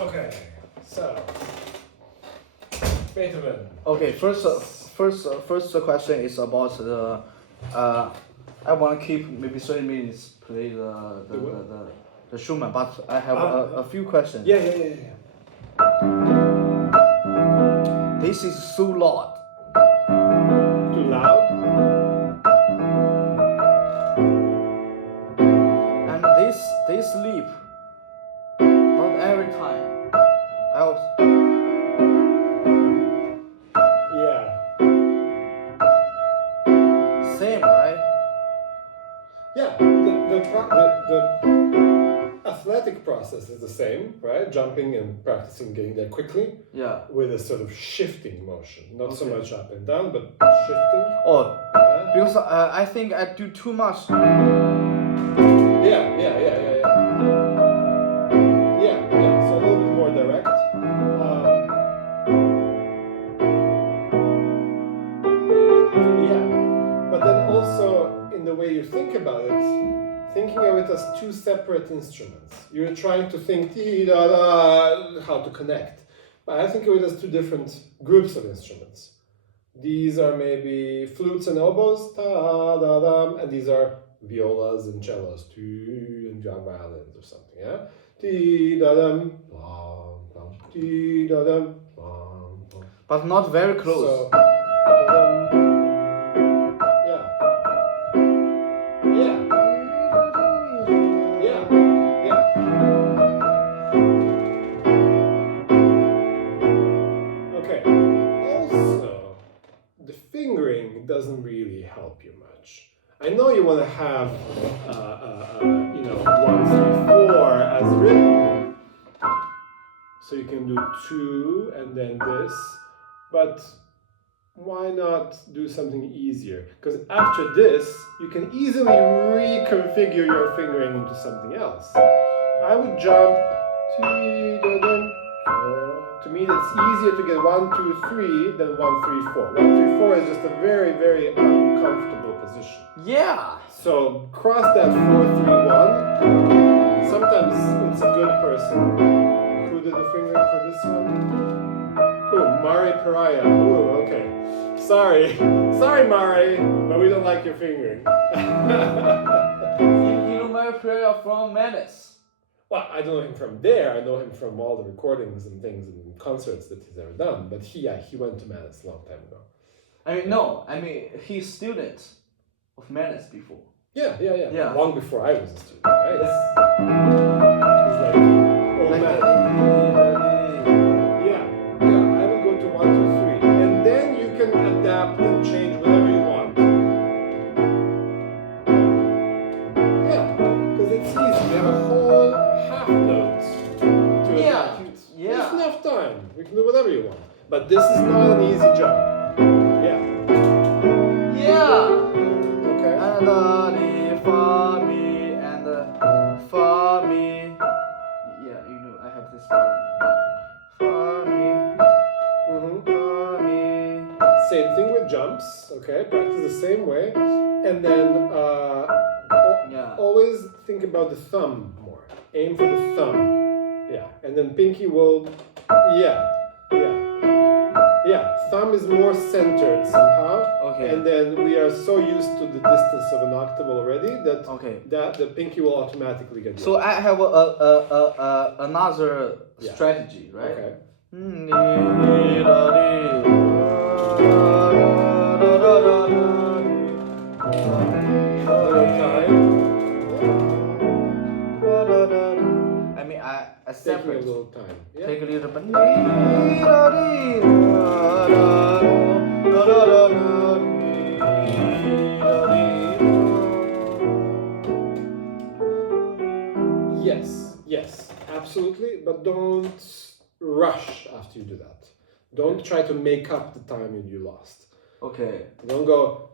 Okay, so Beethoven. Okay, first question is about the. I want to keep maybe 30 minutes play the Schumann, but I have a few questions. Yeah. This is so loud. Too loud? And they sleep. Not every time. Else. Yeah. Same, right? Yeah, the athletic process is the same, right? Jumping and practicing getting there quickly. Yeah. With a sort of shifting motion, not so Okay. much up and down, but shifting. Oh, because I think I do too much. Yeah. So a little bit more direct. But then also in the way you think about it, thinking of it as two separate instruments. You're trying to think how to connect. But I think of it as two different groups of instruments. These are maybe flutes and oboes, and these are violas and cellos, and violins or something, yeah? But not very close. So, yeah. Okay. Also, the fingering doesn't really help you much. I know you want to have, 1, 3, 4 as written, so you can do 2 and then this, but why not do something easier? Because after this, you can easily reconfigure your fingering into something else. I would jump. To me, it's easier to get 1, 2, 3 than 1, 3, 4. 1, 3, 4 is just a very, very uncomfortable position. Yeah. So cross that 4, 3, 1. Sometimes it's a good person. Who did the fingering for this one? Oh, Mari Pariah. Oh, okay. Sorry, Mari, but we don't like your fingering. You know my prayer from Menace. Well, I don't know him from there. I know him from all the recordings and things and concerts that he's ever done. But he went to Menace a long time ago. He's student of Menace before. Yeah. Long before I was a student, right? He's like old man. Yeah. I will go to 1, 2, 3, and then you can adapt and change whatever you want. Yeah, because it's easy. You have a whole half note to adapt. Yeah. There's enough time. You can do whatever you want. But this is not an easy job. Yeah. Okay. And the fa mi and the fa mi. Yeah, I have this problem. Fa mi. Fa mi. Same thing with jumps. Okay, practice the same way, and then always think about the thumb more. Aim for the thumb. Yeah, and then pinky will. Thumb is more centered somehow. Okay. And then we are so used to the distance of an octave already that the pinky will automatically get. So I have another strategy, right? Okay. I separate. Taking a little time. Yeah. Take a little bit. Yes, absolutely. But don't rush after you do that. Don't try to make up the time you lost. Okay. Don't go.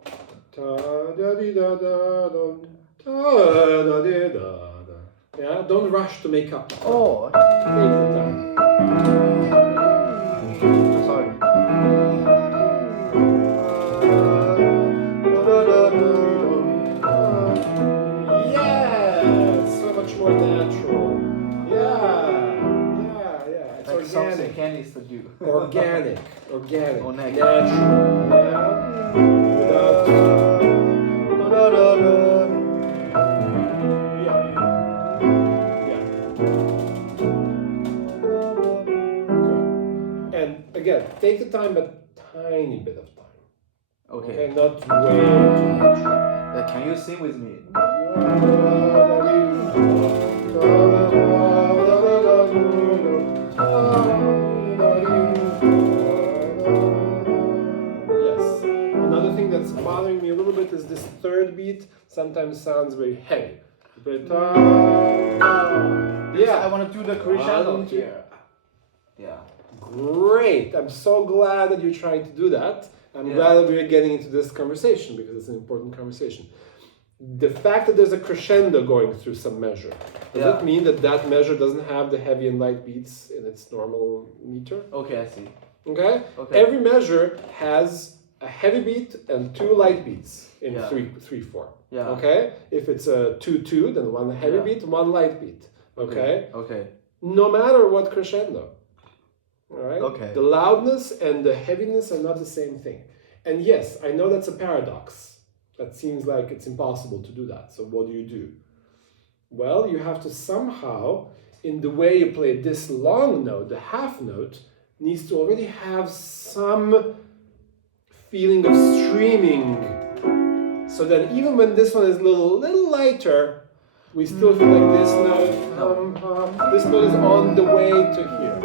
Yeah, don't rush to make up. Oh. Take the time. Sorry. Yeah, so much more natural. Yeah. pianist do. Organic. Organic. Natural. Yeah. Okay. And again, take the time, but tiny bit of time. Okay. Not way too much. Can you sing with me? Yes. Another thing that's bothering me a little bit is this third beat sometimes sounds very heavy. But yeah, I want to do the crescendo here. Yeah. Great. I'm so glad that you're trying to do that. I'm glad that we're getting into this conversation because it's an important conversation. The fact that there's a crescendo going through some measure, does it mean that that measure doesn't have the heavy and light beats in its normal meter? Okay, I see. Okay? Every measure has a heavy beat and two light beats in 3/4. Yeah. Okay? If it's a 2/2, then one heavy beat, one light beat. Okay? Okay. No matter what crescendo. All right? Okay. The loudness and the heaviness are not the same thing. And yes, I know that's a paradox. That seems like it's impossible to do that. So what do? Well, you have to somehow, in the way you play this long note, the half note, needs to already have some feeling of streaming. So that even when this one is a little lighter, we still feel like this note, this note is on the way to here.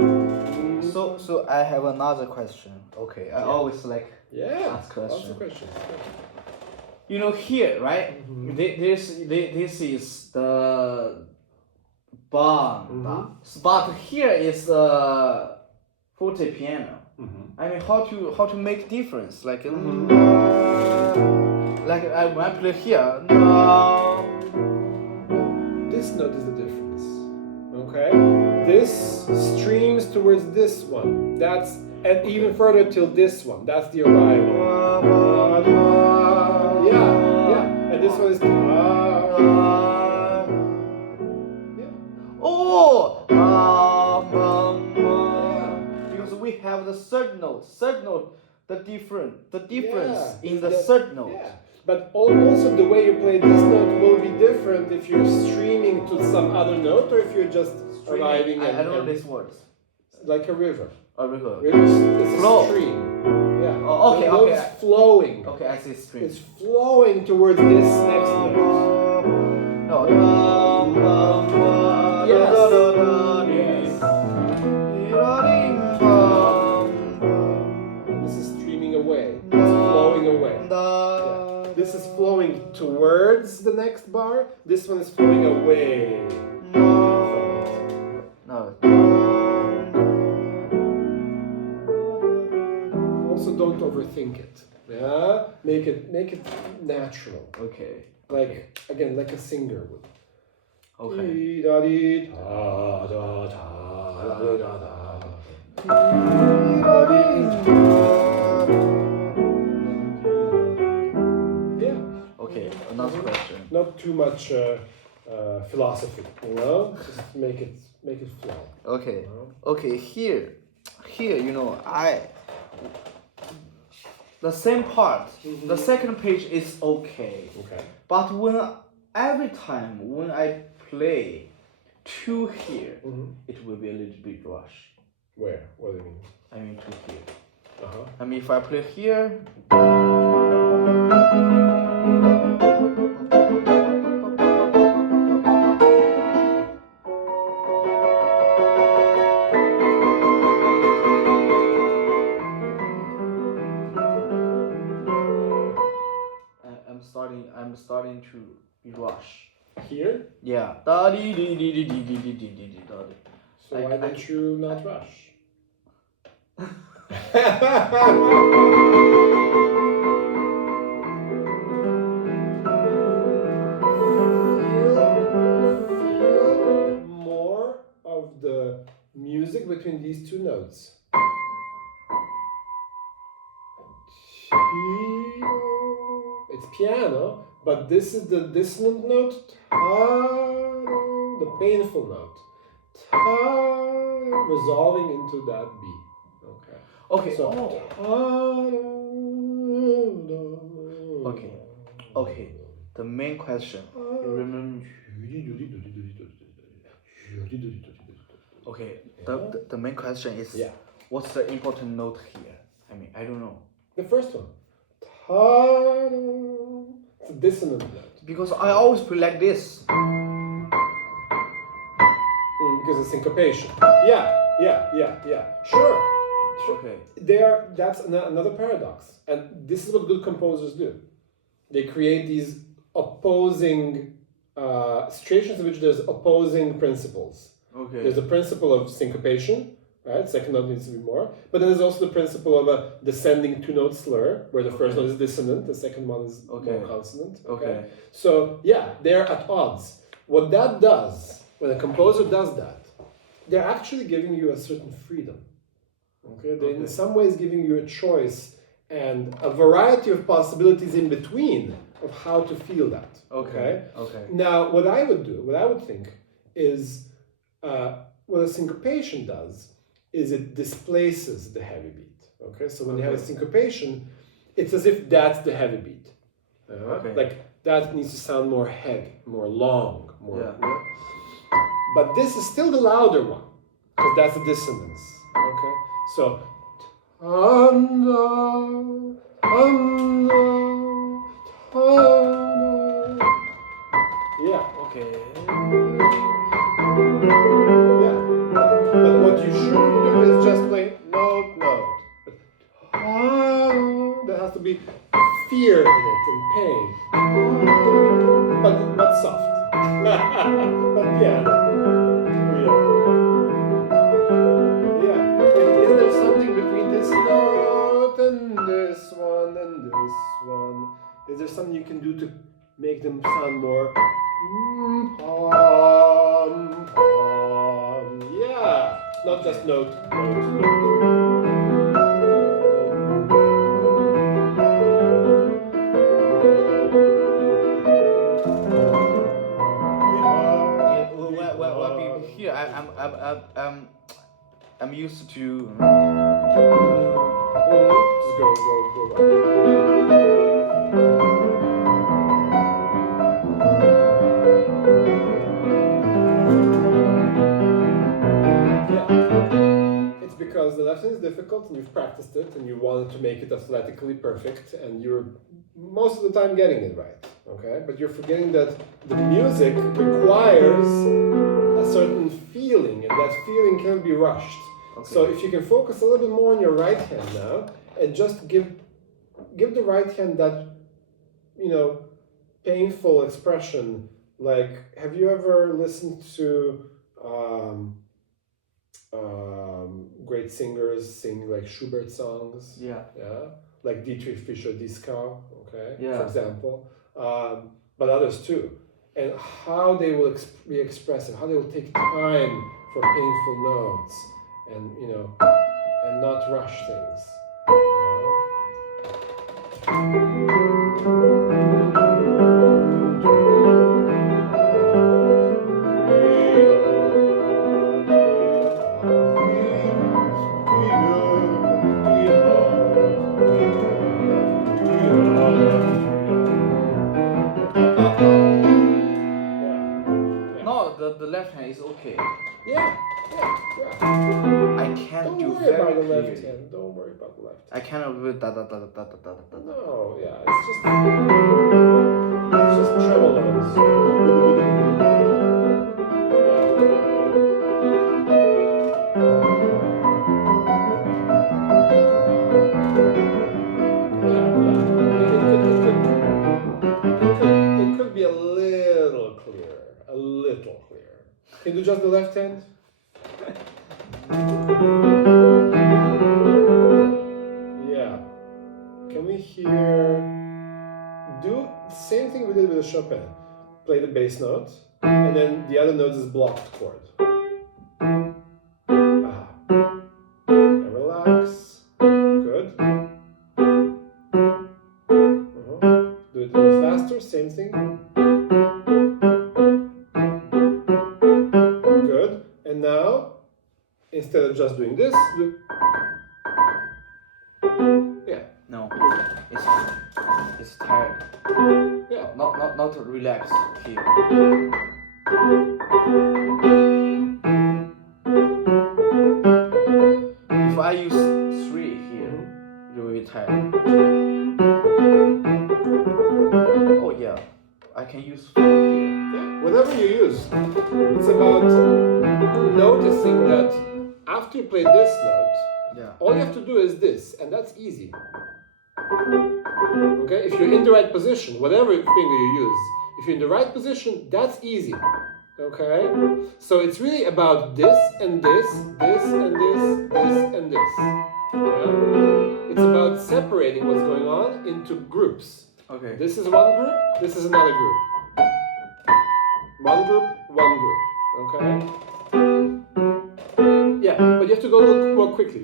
So I have another question. Okay, I always like ask questions. Lots of questions. You know here, right? This is the bar, but here is the forte piano. I mean, how to make difference? Like, like when I play here, this note is the difference. Okay, this streams towards this one. That's and even further till this one. That's the arrival. Yeah. And this one is. Because we have the third note. The difference in the third note. Yeah. But also the way you play this note will be different if you're streaming to some other note or if you're just arriving. I don't know these words. Like a river. A river. It's Flow. a stream. Yeah. Oh, okay, It's flowing. Okay, I see stream. It's flowing towards this next note. No. Yes. This is streaming away. It's flowing away. Yeah. This is flowing towards the next bar. This one is flowing away. No. Also, don't overthink it. Yeah, make it natural. Okay. Like again, like a singer would. Okay. Yeah. Okay. Another question. Not too much philosophy, you know. Just make it flow. Okay. You know? Okay. Here, you know, the same part, the second page is okay. Okay. But every time when I play to here, it will be a little bit rush. Where? What do you mean? I mean to here. Uh-huh. I mean if I play here. I'm starting to be rush. Here? Yeah. So why don't you not rush? Feel more of the music between these two notes. It's piano, but this is the dissonant note, the painful note. resolving into that B. Okay. Okay. So, Okay. Okay. The main question. You remember? Okay. The main question is. Yeah. What's the important note here? I mean, I don't know. The first one. It's a dissonant note. Because I always play like this. Because of syncopation. Yeah. Sure. Okay. That's another paradox. And this is what good composers do. They create these opposing situations in which there's opposing principles. Okay. There's a principle of syncopation, right? Second note needs to be more. But then there's also the principle of a descending two-note slur, where the first note is dissonant, the second one is more consonant. Okay. So yeah, they're at odds. What that does, when a composer does that, they're actually giving you a certain freedom. Okay, they're in some ways giving you a choice and a variety of possibilities in between of how to feel that. Okay. Now, what I would think is what a syncopation does is it displaces the heavy beat. Okay, so when you have a syncopation, it's as if that's the heavy beat. Like that needs to sound more heavy, more long, more. Yeah. But this is still the louder one because that's the dissonance. Okay, so. Yeah. Okay. Yeah. But what you should do is just play note. There has to be fear in it and pain. But soft. But piano. Yeah. Is there something between this note and this one and this one? Is there something you can do to make them sound more yeah, not just note. Well, here I'm used to. Just go. Because the left hand is difficult and you've practiced it and you wanted to make it athletically perfect and you're most of the time getting it right, okay? But you're forgetting that the music requires a certain feeling and that feeling can be rushed. Okay. So if you can focus a little bit more on your right hand now and just give the right hand that, painful expression. Like, have you ever listened to great singers sing like Schubert songs? Yeah. Like Dietrich Fischer-Dieskau, okay? Yeah. For example. But others too. And how they will be expressive, how they will take time for painful notes and, and not rush things. The left hand is okay. Yeah. I can't Don't do worry very about the clearly. left hand. Don't worry about the left hand. I cannot do da. No, yeah, it's just tremolos. It could be a little clearer. Can you do just the left hand? Yeah. Can we hear? Do the same thing we did with the Chopin. Play the bass note, and then the other note is blocked chord. And relax. Good. Do it a little faster. Same thing. Good. And now, of just doing this, do... Yeah. No, it's tired. Yeah. Not relaxed here. If I use 3 here, it will be tired. Oh yeah, I can use 4 here. Yeah. Whatever you use, it's about noticing that after you play this note, all you have to do is this, and that's easy. Okay, if you're in the right position, whatever finger you use, if you're in the right position, that's easy. Okay, so it's really about this and this, this and this, this and this. Yeah? It's about separating what's going on into groups. Okay. This is one group, this is another group. One group, one group. Okay? Yeah, but you have to go a little more quickly.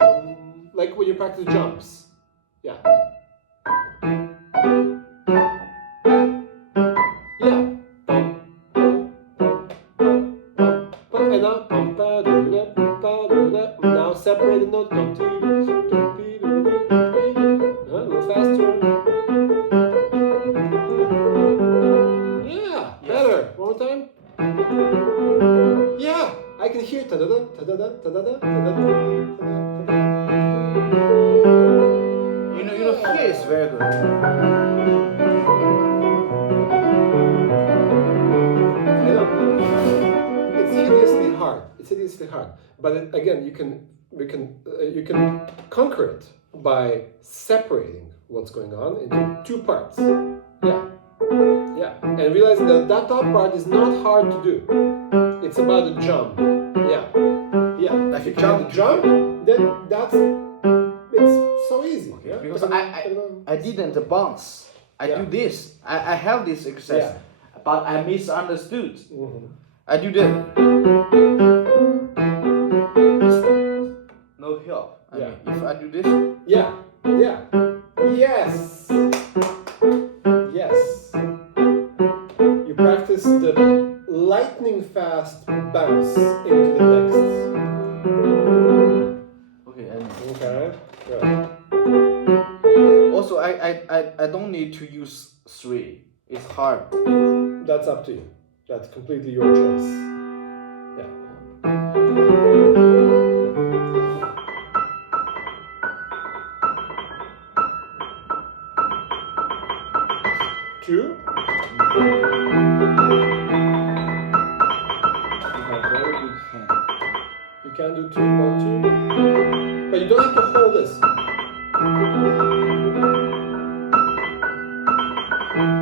Like when you practice jumps. Yeah. Yeah. Now separate the note. A little faster. Yeah, better. One more time. Yeah, I can hear ta-da-da, ta-da-da, ta-da-da, ta-da-da. You know, here is very good. I know. It's hideously hard. It's hideously hard. But again, you can conquer it by separating what's going on into 2 parts. Yeah. Yeah. And realizing that that top part is not hard to do. It's about the jump. Yeah. Yeah. Like if you jump. can jump, then it's so easy. Okay. Yeah? Because I didn't bounce. I do this. I have this exercise, but I misunderstood. Mm-hmm. I do that. No help. I mean, if I do this. Yeah. Yeah. Yes. Yes. You practice the lightning fast bounce into the next. Okay. I know. Okay. Good. Also, I don't need to use 3. It's hard. That's up to you. That's completely your choice. Yeah. Two. You have very good hand. You can do 2, 1, 2. But you don't have to hold this.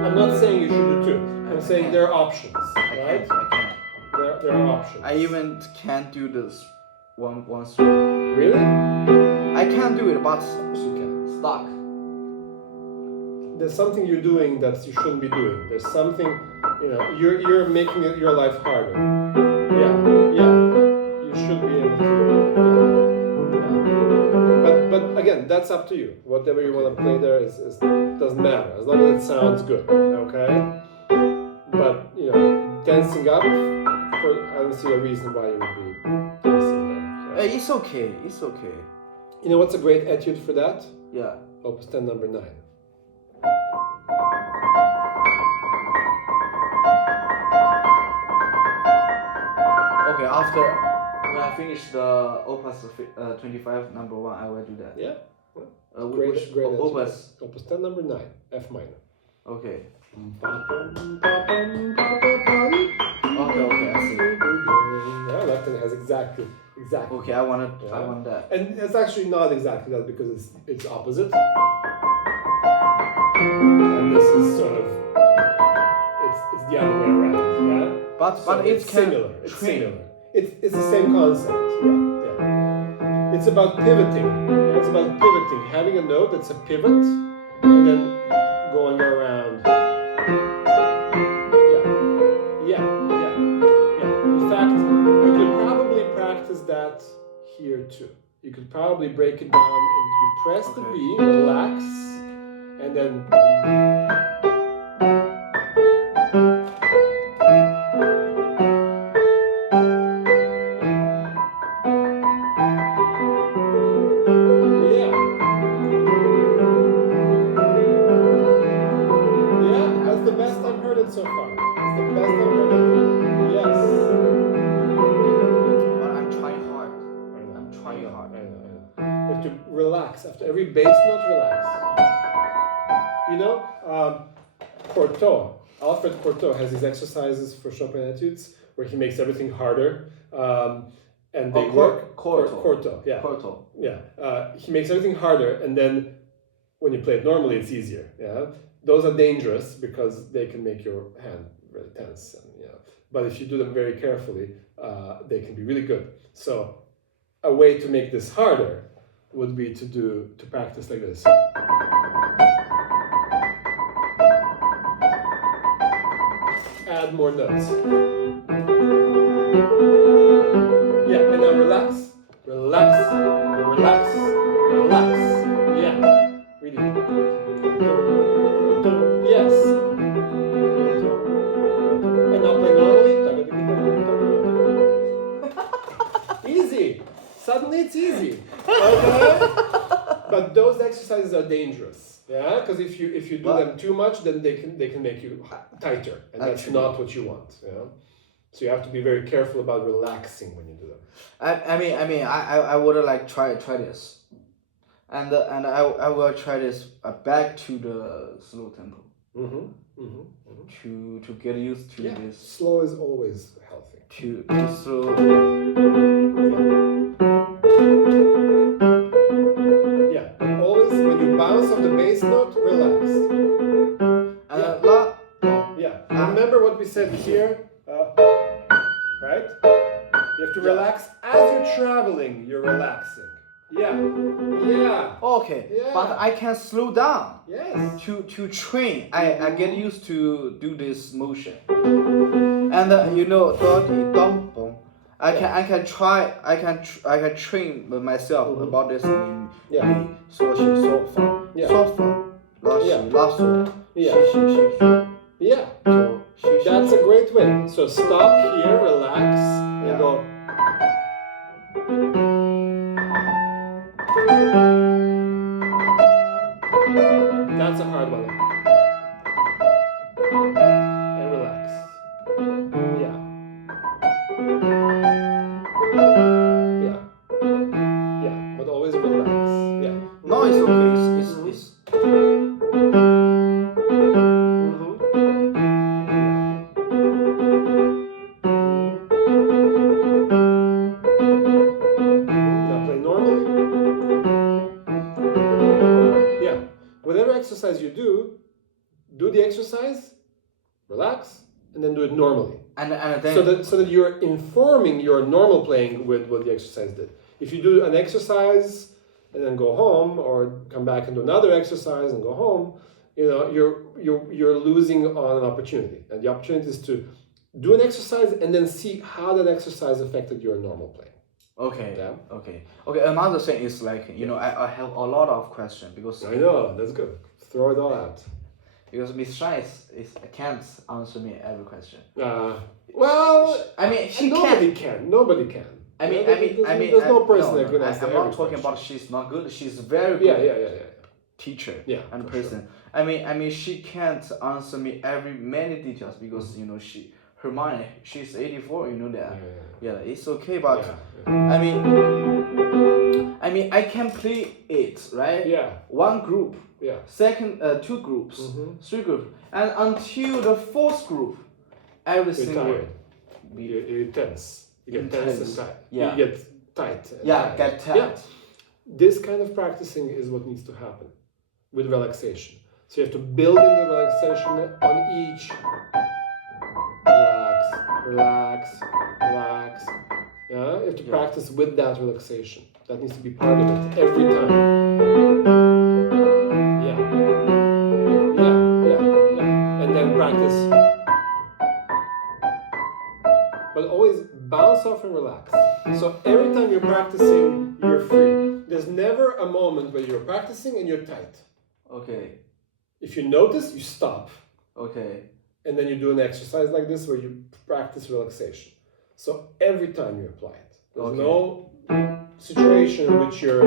I'm not saying you should do 2. I'm saying there are options, right? I can't. There are options. I even can't do this 1, 3. Really? I can do it, but You can. stuck. There's something you're doing that you shouldn't be doing. There's something, you're making your life harder. Yeah. You should be able to. Yeah. But again, that's up to you. Whatever you want to play there doesn't matter as long as it sounds good. Okay. But dancing up, I don't see a reason why you would be dancing there. Hey, it's okay. It's okay. You know what's a great etude for that? Yeah. Opus 10 number 9. Okay, after when I finish the Opus 25 number 1, I will do that. Yeah. Which Great Opus? Opus 10 number 9, F minor. Okay. Okay, I see. Yeah, left hand has exactly. Okay, I want that. And it's actually not exactly that because it's opposite. And this is sort of it's the other way around. Yeah. But So it's similar. It's similar. It's the same concept. Yeah. It's about pivoting. Yeah, it's about pivoting. Having a note that's a pivot, and then going around. Yeah. In fact, you could probably practice that here too. You could probably break it down and you press the B, relax, and then. left. Every bass note, relax. You know, Alfred Cortot has these exercises for Chopin etudes where he makes everything harder. And they work. Cortot, yeah. Cortot. Yeah. He makes everything harder, and then when you play it normally, it's easier. Yeah. Those are dangerous because they can make your hand really tense. And, but if you do them very carefully, they can be really good. So a way to make this harder would be to practice like this. Add more notes. Yeah, and now relax, relax, relax, relax. Yeah, really. Yes. And now play normally. Easy. Suddenly it's easy. Okay? But those exercises are dangerous. Yeah, because if you do them too much, then they can make you tighter, and that's not what you want. Yeah. So you have to be very careful about relaxing when you do them. I would like try this, and I will try this back to the slow tempo. To get used to this. Slow is always healthy. To slow. Yeah, but always when you bounce off the bass note, relax. Remember what we said here. Right? You have to relax as you're traveling. You're relaxing. Yeah. Okay. Yeah. But I can slow down. Yes. To train, I get used to do this motion. And I can train myself about this in so fa, la so. Yeah. That's a great way. So stop here, relax, and go. That's a hard one. And relax. Yeah. But always relax. Yeah. No, it's okay. It's. Whatever exercise you do the exercise, relax, and then do it normally. And then so that you're informing your normal playing with what the exercise did. If you do an exercise and then go home, or come back and do another exercise and go home, you're losing on an opportunity. And the opportunity is to do an exercise and then see how that exercise affected your normal playing. Okay. Another thing is I have a lot of questions because I know, that's good. Throw it all out. Because Miss Shai can't answer me every question. She nobody can. Nobody can. There's no person that can answer every I'm not talking question. about she's not good. She's very good. Teacher and person. Sure. She can't answer me many details because her mind, she's 84, you know that. It's okay, but I can play it, right? One group, second, two groups, three groups, and until the fourth group, everything will be. You're tense. You get tense and tight. You get tight. Get tight. Yeah. This kind of practicing is what needs to happen with relaxation. So you have to build in the relaxation on each. Relax. You have to practice with that relaxation. That needs to be part of it every time. And then practice. But always bounce off and relax. So every time you're practicing, you're free. There's never a moment where you're practicing and you're tight. Okay. If you notice, you stop. Okay. And then you do an exercise like this where you practice relaxation. So every time you apply it. There's no situation in which you're...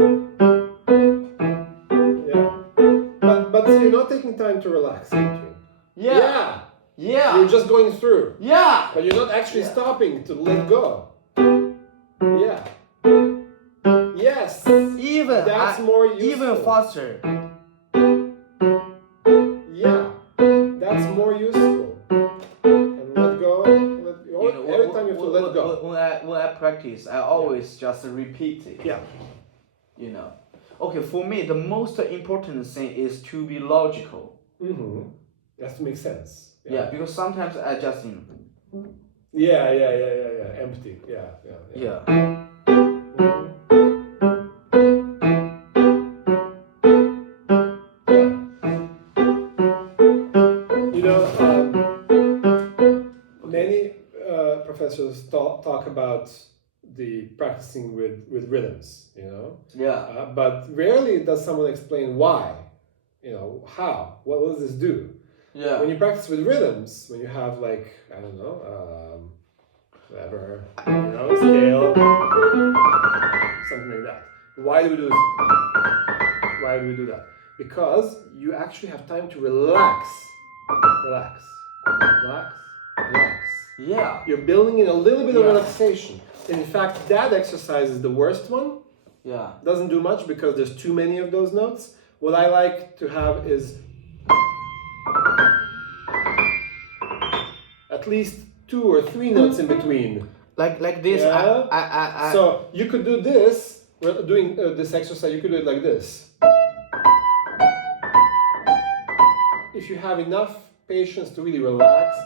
But you're not taking time to relax in between. Yeah. You're just going through. Yeah. But you're not actually stopping to let go. Yes. Yes. Even That's more useful. even faster. Yeah, that's more useful. And let go. Every time you have to let go. When I practice, I always just repeat it. Yeah. You know. Okay, for me, the most important thing is to be logical. Mm-hmm. It has to make sense. Yeah, because sometimes I just Yeah. Empty. Yeah. Yeah. You know, many professors talk about the practicing with rhythms, you know. Yeah. But rarely does someone explain why. You know, how? What does this do? Yeah. When you practice with rhythms, when you have like, I don't know, whatever, you know, scale, something like that. Why do we do this? Why do we do that? Because you actually have time to relax. Relax. Relax. Relax. Yeah. You're building in a little bit of relaxation. And in fact, that exercise is the worst one. Yeah. Doesn't do much because there's too many of those notes. What I like to have is at least 2 or 3 notes in between. Like this. Yeah. So you could do this. Doing this exercise, you could do it like this. If you have enough patience to really relax,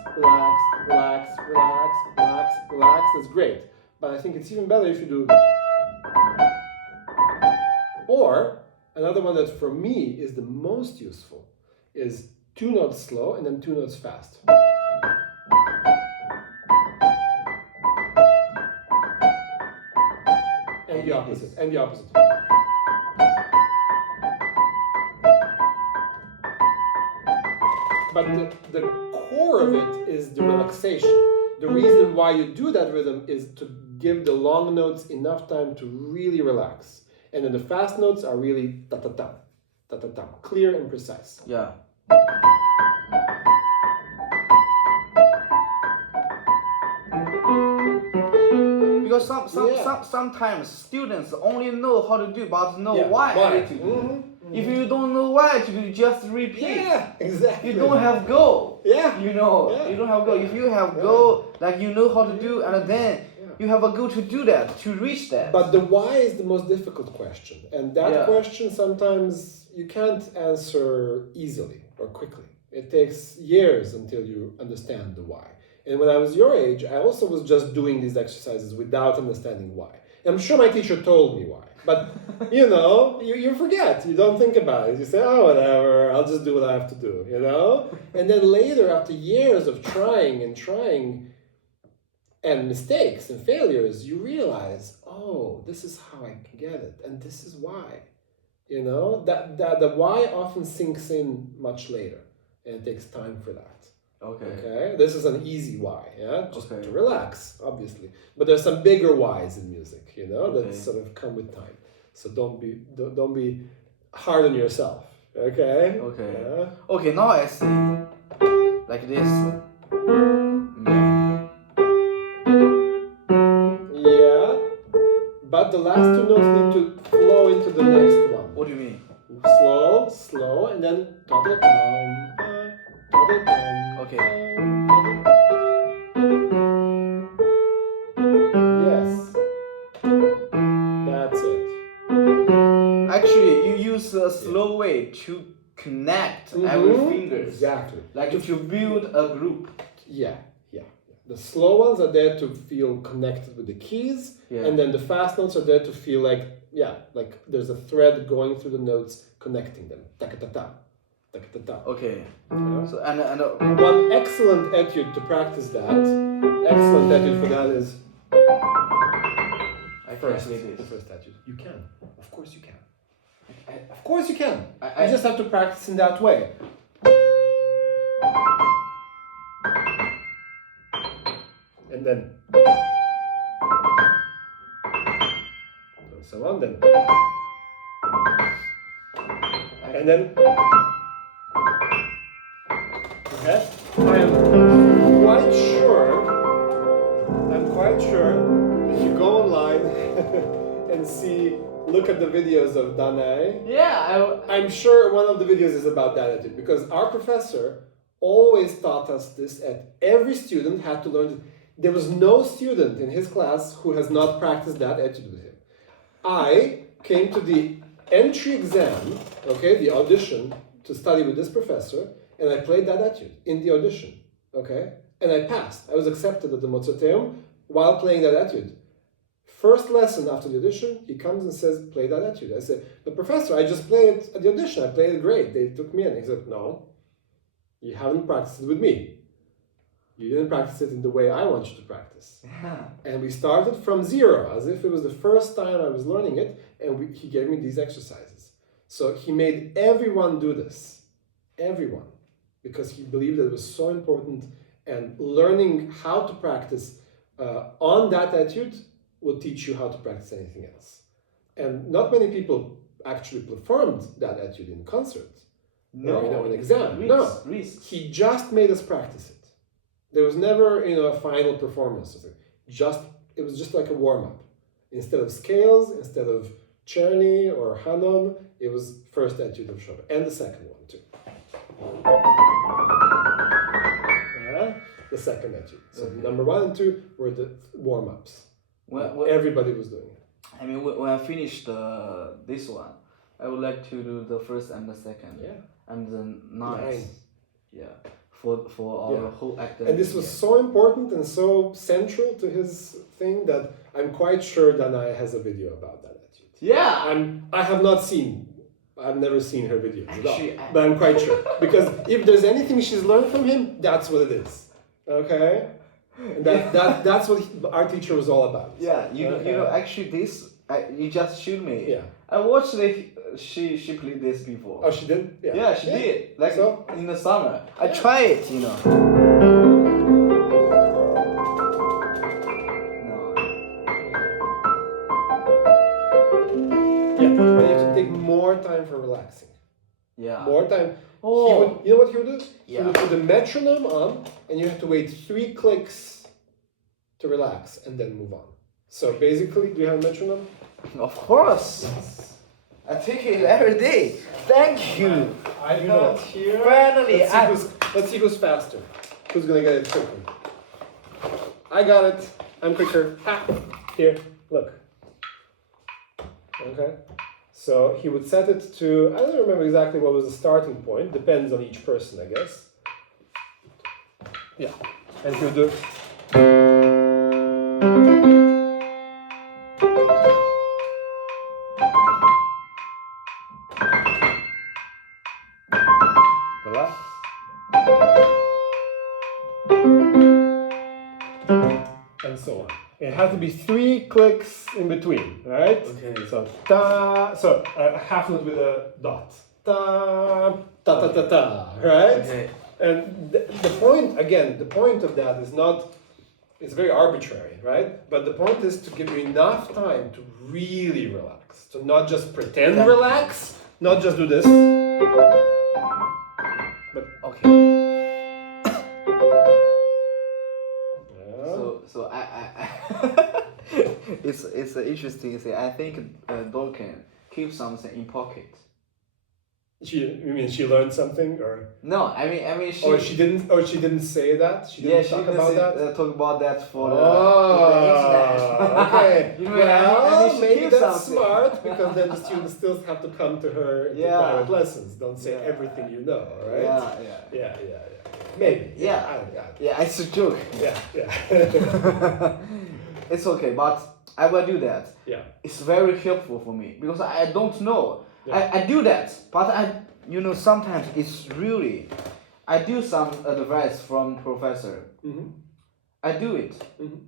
that's great. But I think it's even better if you do. Or another one that for me is the most useful is 2 notes slow and then 2 notes fast. And the opposite. And the opposite. But the core of it is the relaxation. The reason why you do that rhythm is to give the long notes enough time to really relax. And then the fast notes are really ta-ta-tam, ta-ta-tam, clear and precise. Yeah. Because sometimes students only know how to do but know why I need to do. If you don't know why, you just repeat. Yeah, exactly. You don't have go. Yeah. You know, you don't have go. If you have go, like you know how to do, and then you have a go to do that, to reach that. But the why is the most difficult question. And that question sometimes you can't answer easily or quickly. It takes years until you understand the why. And when I was your age, I also was just doing these exercises without understanding why. And I'm sure my teacher told me why. But, you know, you forget. You don't think about it. You say, oh, whatever, I'll just do what I have to do, you know? And then later, after years of trying and mistakes and failures, you realize, oh, this is how I can get it. And this is why. You know, that the why often sinks in much later. And it takes time for that. Okay. This is an easy why, yeah? Just to relax, obviously. But there's some bigger whys in music, you know, that sort of come with time. So don't be hard on yourself. Okay? Okay. Yeah? Okay, now I see. Like this. Yeah. But the last 2 notes need to flow into the next one. What do you mean? Slow, and then ta-da-dum, ta-da-dum. Okay. Yes. That's it. Actually, you use a slow way to connect every fingers. Exactly. Like if you build a group. Yeah. The slow ones are there to feel connected with the keys, and then the fast notes are there to feel like there's a thread going through the notes connecting them. Ta-ka-ta-ta. Okay. Yeah. So and one excellent etude to practice that. Excellent etude for that is. I first The first etude. You can. Of course you can. Of course you can. You just have to practice in that way. And then. So on then. And then. Okay. I'm quite sure if you go online and look at the videos of Danae. Yeah, I'm sure one of the videos is about that attitude, because our professor always taught us this, and every student had to learn it. There was no student in his class who has not practiced that attitude with him. I came to the entry exam, okay, the audition to study with this professor, and I played that attitude in the audition, okay? And I passed. I was accepted at the Mozarteum while playing that attitude. First lesson after the audition, he comes and says, play that attitude. I said, but professor, I just played it at the audition. I played it great. They took me in. He said, no, you haven't practiced it with me. You didn't practice it in the way I want you to practice. Yeah. And we started from zero, as if it was the first time I was learning it, and he gave me these exercises. So he made everyone do this. Everyone. Because he believed that it was so important, and learning how to practice on that attitude will teach you how to practice anything else. And not many people actually performed that attitude in concert. No. Or, an exam. Risks. He just made us practice it. There was never, a final performance. It was just like a warm-up. Instead of scales, instead of Czerny or Hanon, it was first attitude of Chopin, and the second one too. The second attitude. So number 1 and 2 were the warm-ups. Well, everybody was doing it. I mean, when I finished this one, I would like to do the first and the second. Yeah. And the ninth. Yeah. For our whole academic And this was so important and so central to his thing that I'm quite sure Danae has a video about that attitude. Yeah. I've never seen her videos at all, Actually, but I'm quite sure. Because if there's anything she's learned from him, that's what it is. Okay? And that's what our teacher was all about. Yeah, you know, actually you just showed me. Yeah. I watched she played this before. Oh, she did? Yeah, she did. Like so? in the summer. I tried it, No. Yeah, but you have to take more time for relaxing. Yeah. More time. Oh. You know what he would do? Yeah. He would put the metronome on, and you have to wait 3 clicks to relax and then move on. So basically, do you have a metronome? Of course. I take it every day. Thank you. I got here. Finally, let's see who's faster. Who's gonna get it quicker? I got it. I'm quicker. Here, look. Okay. So he would set it to, I don't remember exactly what was the starting point. Depends on each person, I guess. Yeah. And he would do. Relax. And so on. It has to be 3 clicks in between, right? Okay. So ta, so a half note with a dot. Ta, ta ta ta ta, right? Okay. And the point of that is not, it's very arbitrary, right? But the point is to give you enough time to really relax. To not just pretend relax, not just do this. But Okay. yeah. So I it's interesting thing. I think Dolken keep something in pocket. You mean she learned something, or No, I mean she. she didn't say that. She didn't talk about that. Talk about that for the Oh, okay. You know, Well, she maybe keeps that's something. smart, because then the students still have to come to her to Yeah. private lessons. Don't say Yeah. everything you know, right? Yeah. Yeah. Maybe. Yeah. I don't got it. Yeah, it's a joke. Yeah. It's okay, but I will do that. Yeah. It's very helpful for me because I don't know. Yeah. I do that, but sometimes it's really. I do some advice from professor. Mm-hmm. I do it,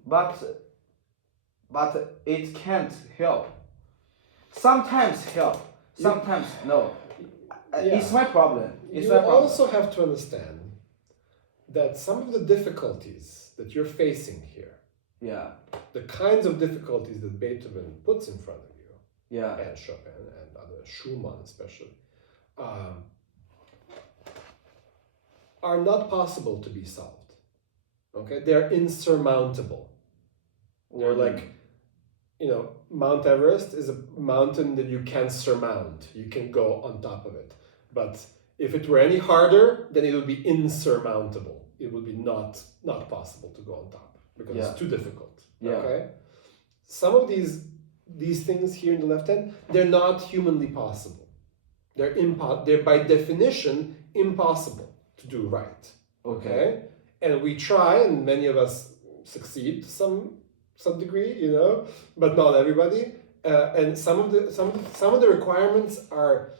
but it can't help. Sometimes help, sometimes no. Yeah. It's my problem. It's You my problem. also have to understand that some of the difficulties that you're facing here, Yeah. the kinds of difficulties that Beethoven puts in front of you, Yeah. and Chopin and other Schumann especially, are not possible to be solved. Okay, they're insurmountable. They're like, Mount Everest is a mountain that you can surmount. You can go on top of it. But if it were any harder, then it would be insurmountable. It would be not possible to go on top because it's too difficult. Yeah. Okay. Some of these things here in the left hand, they're not humanly possible. They're by definition impossible to do right. Okay. And we try, and many of us succeed to some degree, but not everybody. And some of the requirements are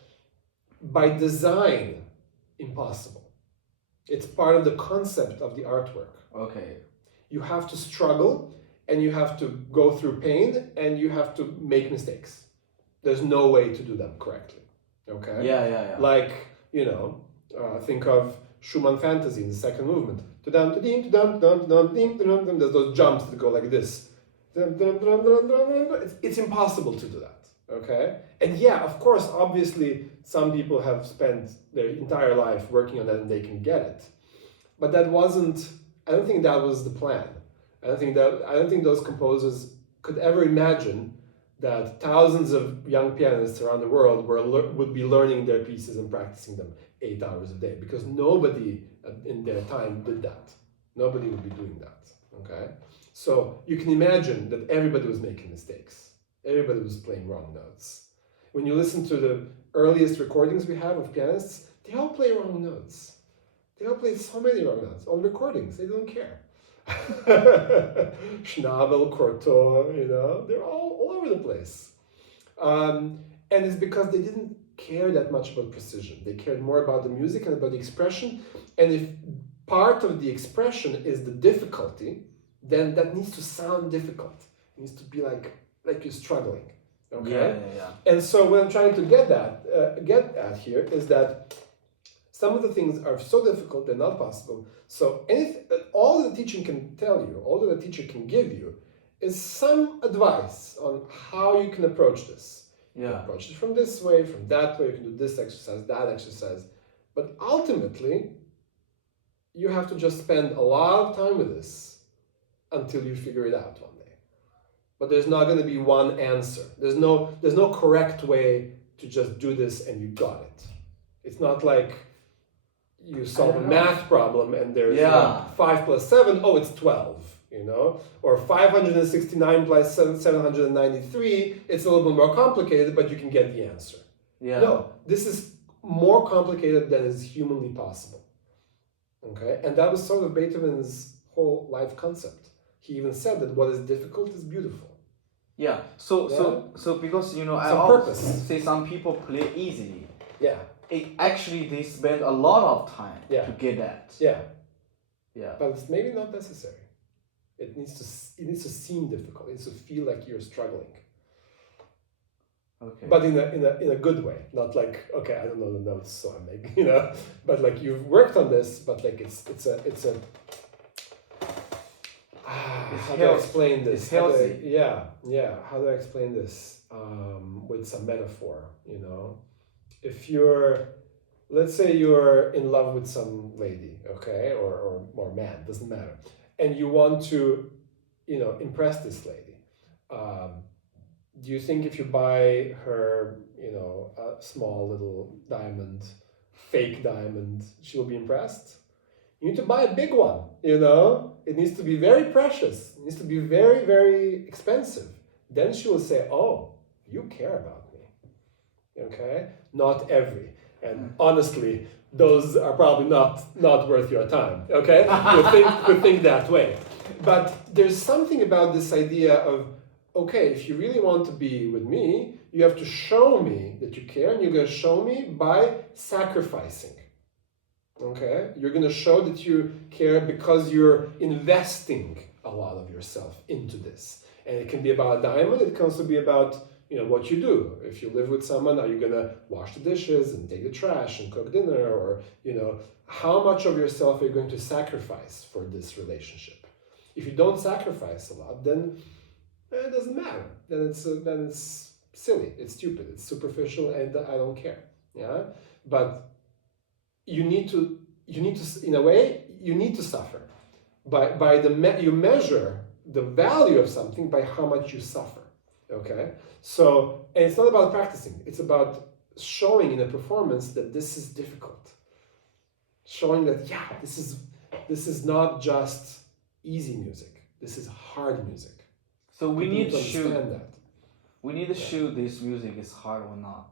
by design impossible. It's part of the concept of the artwork. Okay. You have to struggle, and you have to go through pain, and you have to make mistakes. There's no way to do them correctly. Okay. Yeah. Like think of Schumann Fantasy in the second movement. There's those jumps that go like this. It's impossible to do that. Okay? And of course, obviously, some people have spent their entire life working on that and they can get it. But I don't think that was the plan. I don't think those composers could ever imagine that thousands of young pianists around the world would be learning their pieces and practicing them 8 hours a day, because nobody in their time did that. Nobody would be doing that. Okay? So you can imagine that everybody was making mistakes. Everybody was playing wrong notes. When you listen to the earliest recordings we have of pianists, they all play wrong notes. They all play so many wrong notes on recordings. They don't care. Schnabel, Cortot, they're all over the place. And it's because they didn't care that much about precision. They cared more about the music and about the expression. And if part of the expression is the difficulty, then that needs to sound difficult. It needs to be like you're struggling. Okay? Yeah. And so what I'm trying to get at here is that some of the things are so difficult they're not possible. So all the teaching can tell you, all that the teacher can give you, is some advice on how you can approach this. You can approach it from this way, from that way. You can do this exercise, that exercise. But ultimately, you have to just spend a lot of time with this until you figure it out one day. But there's not going to be one answer. There's no correct way to just do this and you got it. It's not like you solve a math problem and there's 5 plus 7, it's 12, or 569 plus 793, it's a little bit more complicated, but you can get the answer. Yeah. No, this is more complicated than is humanly possible. Okay, and that was sort of Beethoven's whole life concept. He even said that what is difficult is beautiful. Yeah. So because I purpose. say some people play easily. Yeah. They spend a lot of time to get that. Yeah. Yeah. But it's maybe not necessary. It needs to seem difficult. It needs to feel like you're struggling. Okay. But in a good way, not like, okay, I don't know the notes, so I'm making, but like you've worked on this, but like it's a how do I explain this? It's healthy. How do I explain this with some metaphor? If let's say you're in love with some lady, okay, or man, doesn't matter, and you want to, impress this lady. Do you think if you buy her, a small little diamond, fake diamond, she will be impressed? You need to buy a big one, It needs to be very precious. It needs to be very, very expensive. Then she will say, oh, you care about me. Okay? Not every. And honestly, those are probably not worth your time. Okay? You think that way. But there's something about this idea of, okay, if you really want to be with me, you have to show me that you care, and you're going to show me by sacrificing. Okay? You're going to show that you care because you're investing a lot of yourself into this. And it can be about a diamond, it can also be about, what you do. If you live with someone, are you going to wash the dishes and take the trash and cook dinner? Or, how much of yourself are you going to sacrifice for this relationship? If you don't sacrifice a lot, then it doesn't matter. Then it's silly, it's stupid, it's superficial, and I don't care. Yeah? But you need to, in a way, you need to suffer. You measure the value of something by how much you suffer. Okay, so and it's not about practicing, it's about showing in a performance that this is difficult, showing that yeah, this is not just easy music, this is hard music. So we People need to understand that. We need to show this music is hard or not.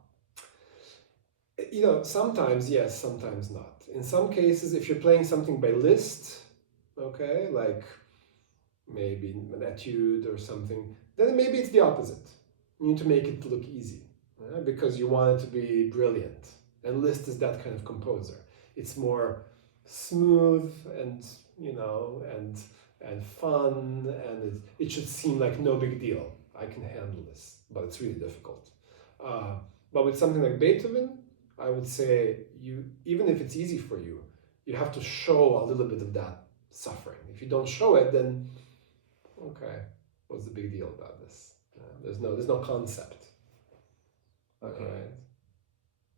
You know, sometimes yes, sometimes not. In some cases, if you're playing something by Liszt, okay, like maybe an etude or something, then maybe it's the opposite. You need to make it look easy, because you want it to be brilliant. And Liszt is that kind of composer. It's more smooth and, you know, and fun, and it should seem like no big deal. I can handle this, but it's really difficult. But with something like Beethoven, I would say you, even if it's easy for you, you have to show a little bit of that suffering. If you don't show it, then okay, what's the big deal about this? There's no concept. Okay. Right?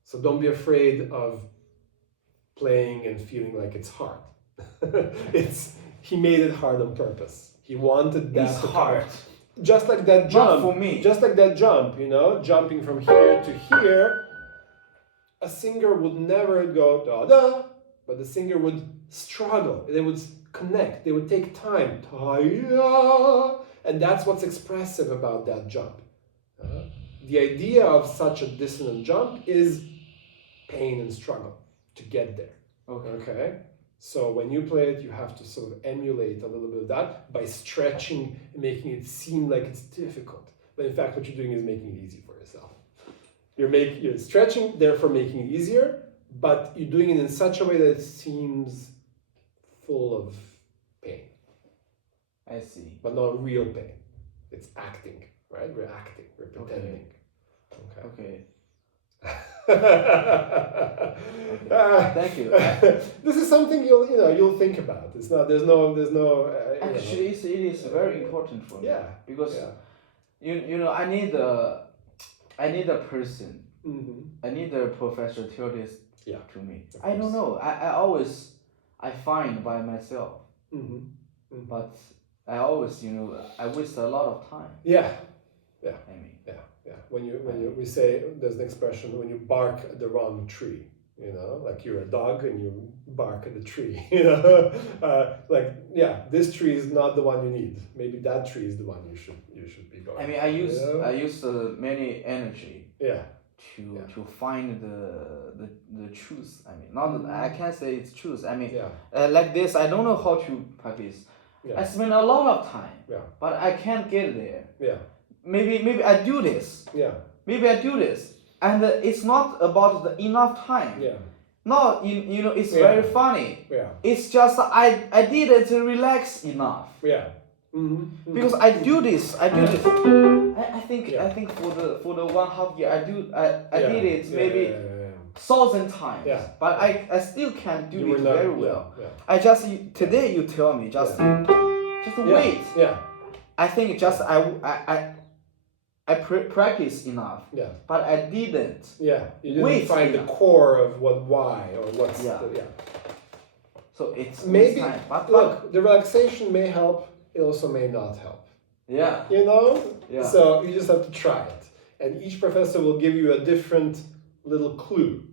So don't be afraid of playing and feeling like it's hard. He made it hard on purpose. He wanted that It's to hard. come. Just like that jump. Not for me. Just like that jump, you know, jumping from here to here. A singer would never go da da, but the singer would struggle. They would connect. They would take time. Ta-ya. And that's what's expressive about that jump. The idea of such a dissonant jump is pain and struggle to get there. Okay? So when you play it, you have to sort of emulate a little bit of that by stretching and making it seem like it's difficult. But in fact, what you're doing is making it easy for yourself. You're stretching, therefore making it easier, but you're doing it in such a way that it seems full of pain. I see. But not real pain. It's acting, right? We're acting, we're pretending. Okay. Thank you. This is something you'll think about. It's not. There's no. Actually, it is very important for me. Yeah. Because you know I need a person. Mm-hmm. I need a professor to tell this to me. I course. don't know. I always find by myself. Mm-hmm. Mm-hmm. But I always I waste a lot of time. Yeah. I mean. Yeah. We say there's an expression when you bark at the wrong tree. You know, like you're a dog and you bark at the tree. You know, this tree is not the one you need. Maybe that tree is the one you should be going. I mean, I use many energy. Yeah. To find the truth. I mean, not that I can't say it's truth. I mean, like this, I don't know how to practice. Yeah. I spend a lot of time. Yeah. But I can't get there. Yeah. Maybe I do this. Yeah. Maybe I do this, and it's not about the enough time. Yeah. No, it's very funny. Yeah. It's just I didn't relax enough. Yeah. Mm-hmm. Mm-hmm. Because I do this. I think for the 1.5 year I did it maybe 1,000 times. Yeah. But I still can't do it very well. Yeah. I just today you tell me just wait. Yeah. I think just I practice enough. Yeah. But I didn't. Yeah. You didn't find the core of why or what's So it's maybe time. But look, the relaxation may help. It also may not help. Yeah. You know? Yeah. So you just have to try it. And each professor will give you a different little clue.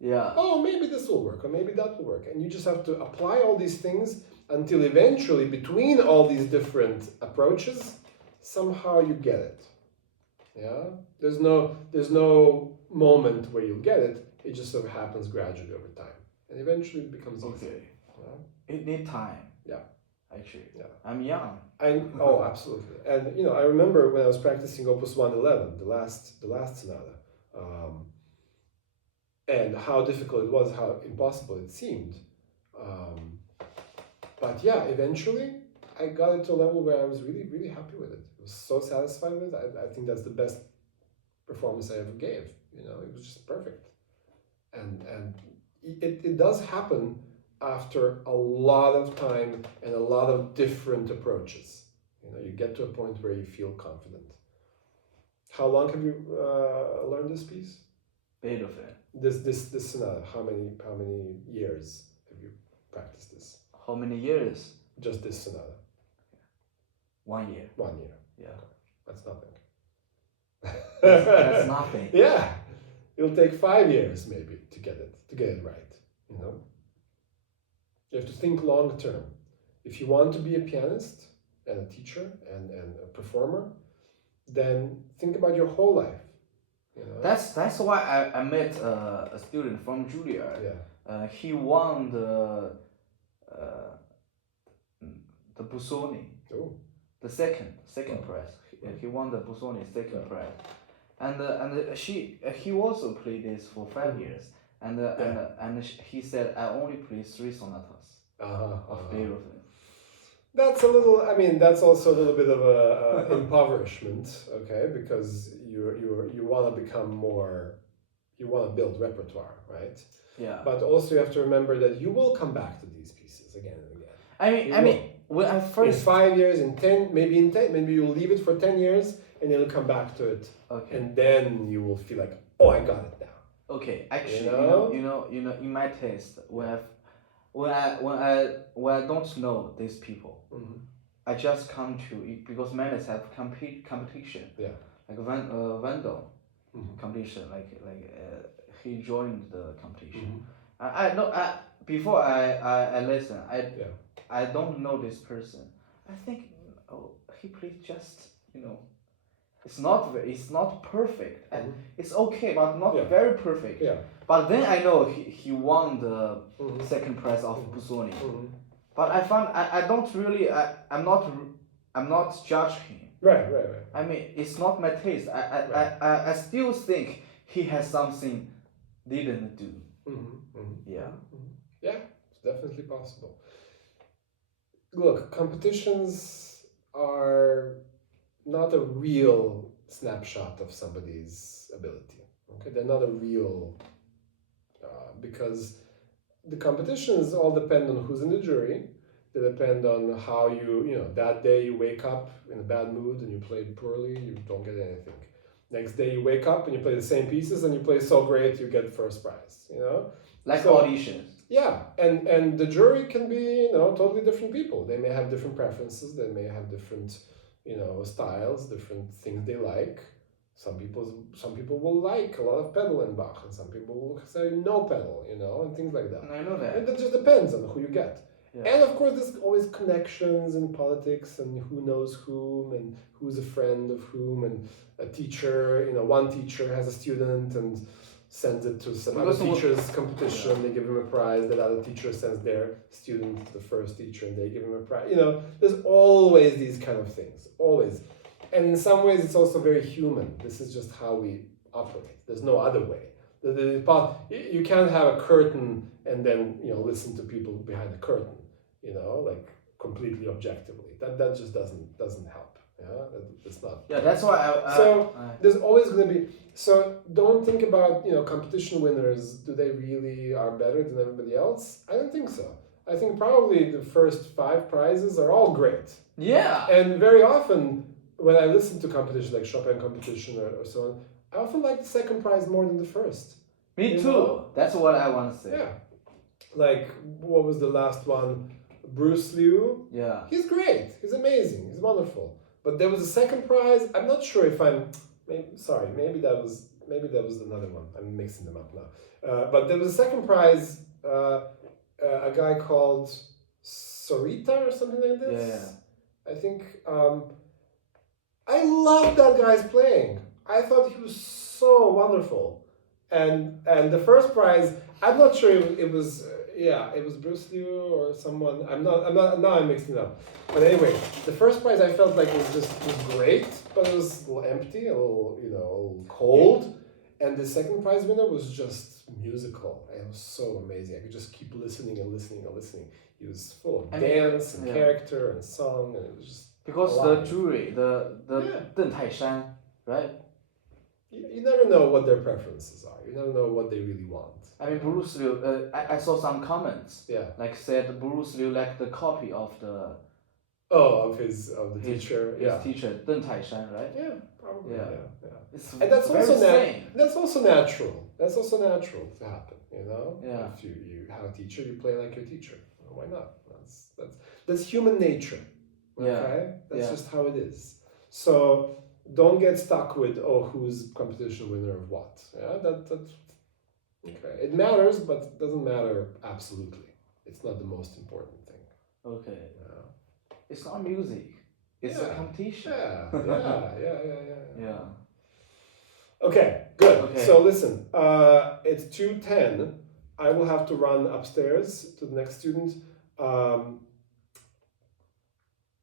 Yeah. Oh, maybe this will work, or maybe that will work. And you just have to apply all these things until eventually, between all these different approaches, somehow you get it. Yeah? There's no moment where you'll get it. It just sort of happens gradually over time. And eventually it becomes easy. Okay. It needs time. Yeah. Actually. Yeah. I'm young. Absolutely. And I remember when I was practicing Opus 111, the last sonata, and how difficult it was, how impossible it seemed. But eventually I got it to a level where I was really, really happy with it. I was so satisfied with it. I think that's the best performance I ever gave. It was just perfect. And it does happen after a lot of time and a lot of different approaches. You get to a point where you feel confident. How long have you learned this piece? Beethoven. This sonata. How many years have you practiced this? How many years? Just this sonata. 1 year. 1 year. Yeah. Okay. That's nothing. That's nothing. Yeah, it'll take 5 years maybe to get it right. You know, you have to think long term. If you want to be a pianist and a teacher and a performer, then think about your whole life. You know? That's why I met a student from Juilliard. Yeah. He won the Busoni, the second prize. He won the Busoni second prize, and he also played this for 5 years, and he said I only played 3 sonatas of Beethoven. That's a little. I mean, that's also a little bit of a impoverishment, okay? Because you want to become more, you want to build repertoire, right? Yeah. But also you have to remember that you will come back to these pieces again and again. I mean, when I first in 5 years, in 10, maybe you'll leave it for 10 years, and then you'll come back to it. Okay. And then you will feel like, oh, I got it now. Okay, actually, You know? in my taste, when I don't know these people, I just come to it because Mendes have competition. Yeah. Like Vandal competition. He joined the competition. I know. Before I listen, I don't know this person. I think he plays just It's not perfect. It's okay, but not very perfect. Yeah. But then I know he won the second prize of Busoni. But I found I don't really I'm not judging him. Right. I mean, it's not my taste. I still think he has something didn't do. Yeah. Yeah, it's definitely possible. Look, competitions are not a real snapshot of somebody's ability. Okay, they're not a real because the competitions all depend on who's in the jury. They depend on how that day you wake up in a bad mood and you played poorly, you don't get anything. Next day you wake up and you play the same pieces and you play so great you get first prize. Like auditions. Yeah, and the jury can be totally different people. They may have different preferences. They may have different styles, different things they like. Some people will like a lot of pedal in Bach, and some people will say no pedal, and things like that. I know that. And that just depends on who you get. Yeah. And of course, there's always connections in politics, and who knows whom, and who's a friend of whom, and a teacher. One teacher has a student and sends it to some other teacher's competition. They give him a prize. That other teacher sends their student to the first teacher, and they give him a prize. There's always these kind of things, always. And in some ways, it's also very human. This is just how we operate. There's no other way. You can't have a curtain and then listen to people behind the curtain, like completely objectively. That just doesn't help. Yeah, it's not. Yeah, that's why there's always going to be. So don't think about competition winners. Do they really are better than everybody else? I don't think so. I think probably the first 5 prizes are all great. Yeah. And very often when I listen to competitions like Chopin competition or so on, I often like the second prize more than the first. Me too. That's what I want to say. Yeah. Like, what was the last one? Bruce Liu. Yeah. He's great. He's amazing. He's wonderful. But there was a second prize. I'm not sure if maybe that was another one. I'm mixing them up now. But there was a second prize. A guy called Sorita or something like this. Yeah. I think. I love that guy's playing. I thought he was so wonderful. And the first prize, I'm not sure it was it was Bruce Liu or someone. I'm not now I'm mixing it up. But anyway, the first prize I felt like was great, but it was a little empty, a little cold. And the second prize winner was just musical. It was so amazing. I could just keep listening and listening and listening. He was full of dance and character and song, and it was just because alive. The jury, the Deng Taishan, right? You never know what their preferences are. You never know what they really want. I mean, Bruce Liu. I saw some comments. Yeah. Like said Bruce Liu like the copy of the. Of the teacher. His teacher Deng Taishan, right? Yeah, probably. Yeah. And that's also same. That's also natural. That's also natural to happen. Yeah. If you have a teacher, you play like your teacher. Well, why not? That's human nature. Okay. That's just how it is. So don't get stuck with who's competition winner of what. Yeah, that's okay. It matters, but it doesn't matter absolutely. It's not the most important thing. Okay. Yeah. It's not music. It's a competition. Yeah. Okay, good. Okay. So listen, it's 2:10. I will have to run upstairs to the next student.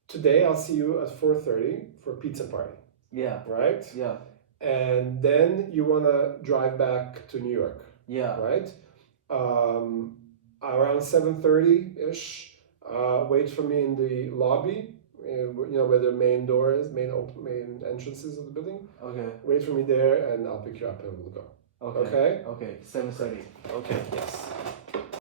Today I'll see you at 4:30 for a pizza party. Yeah. Right? Yeah. And then you wanna drive back to New York. Yeah. Right? Around 7:30-ish, wait for me in the lobby. Where the main door is, main entrances of the building. Okay. Wait for me there, and I'll pick you up and we'll go. Okay. Okay. Okay. 7:30. Okay. Yes.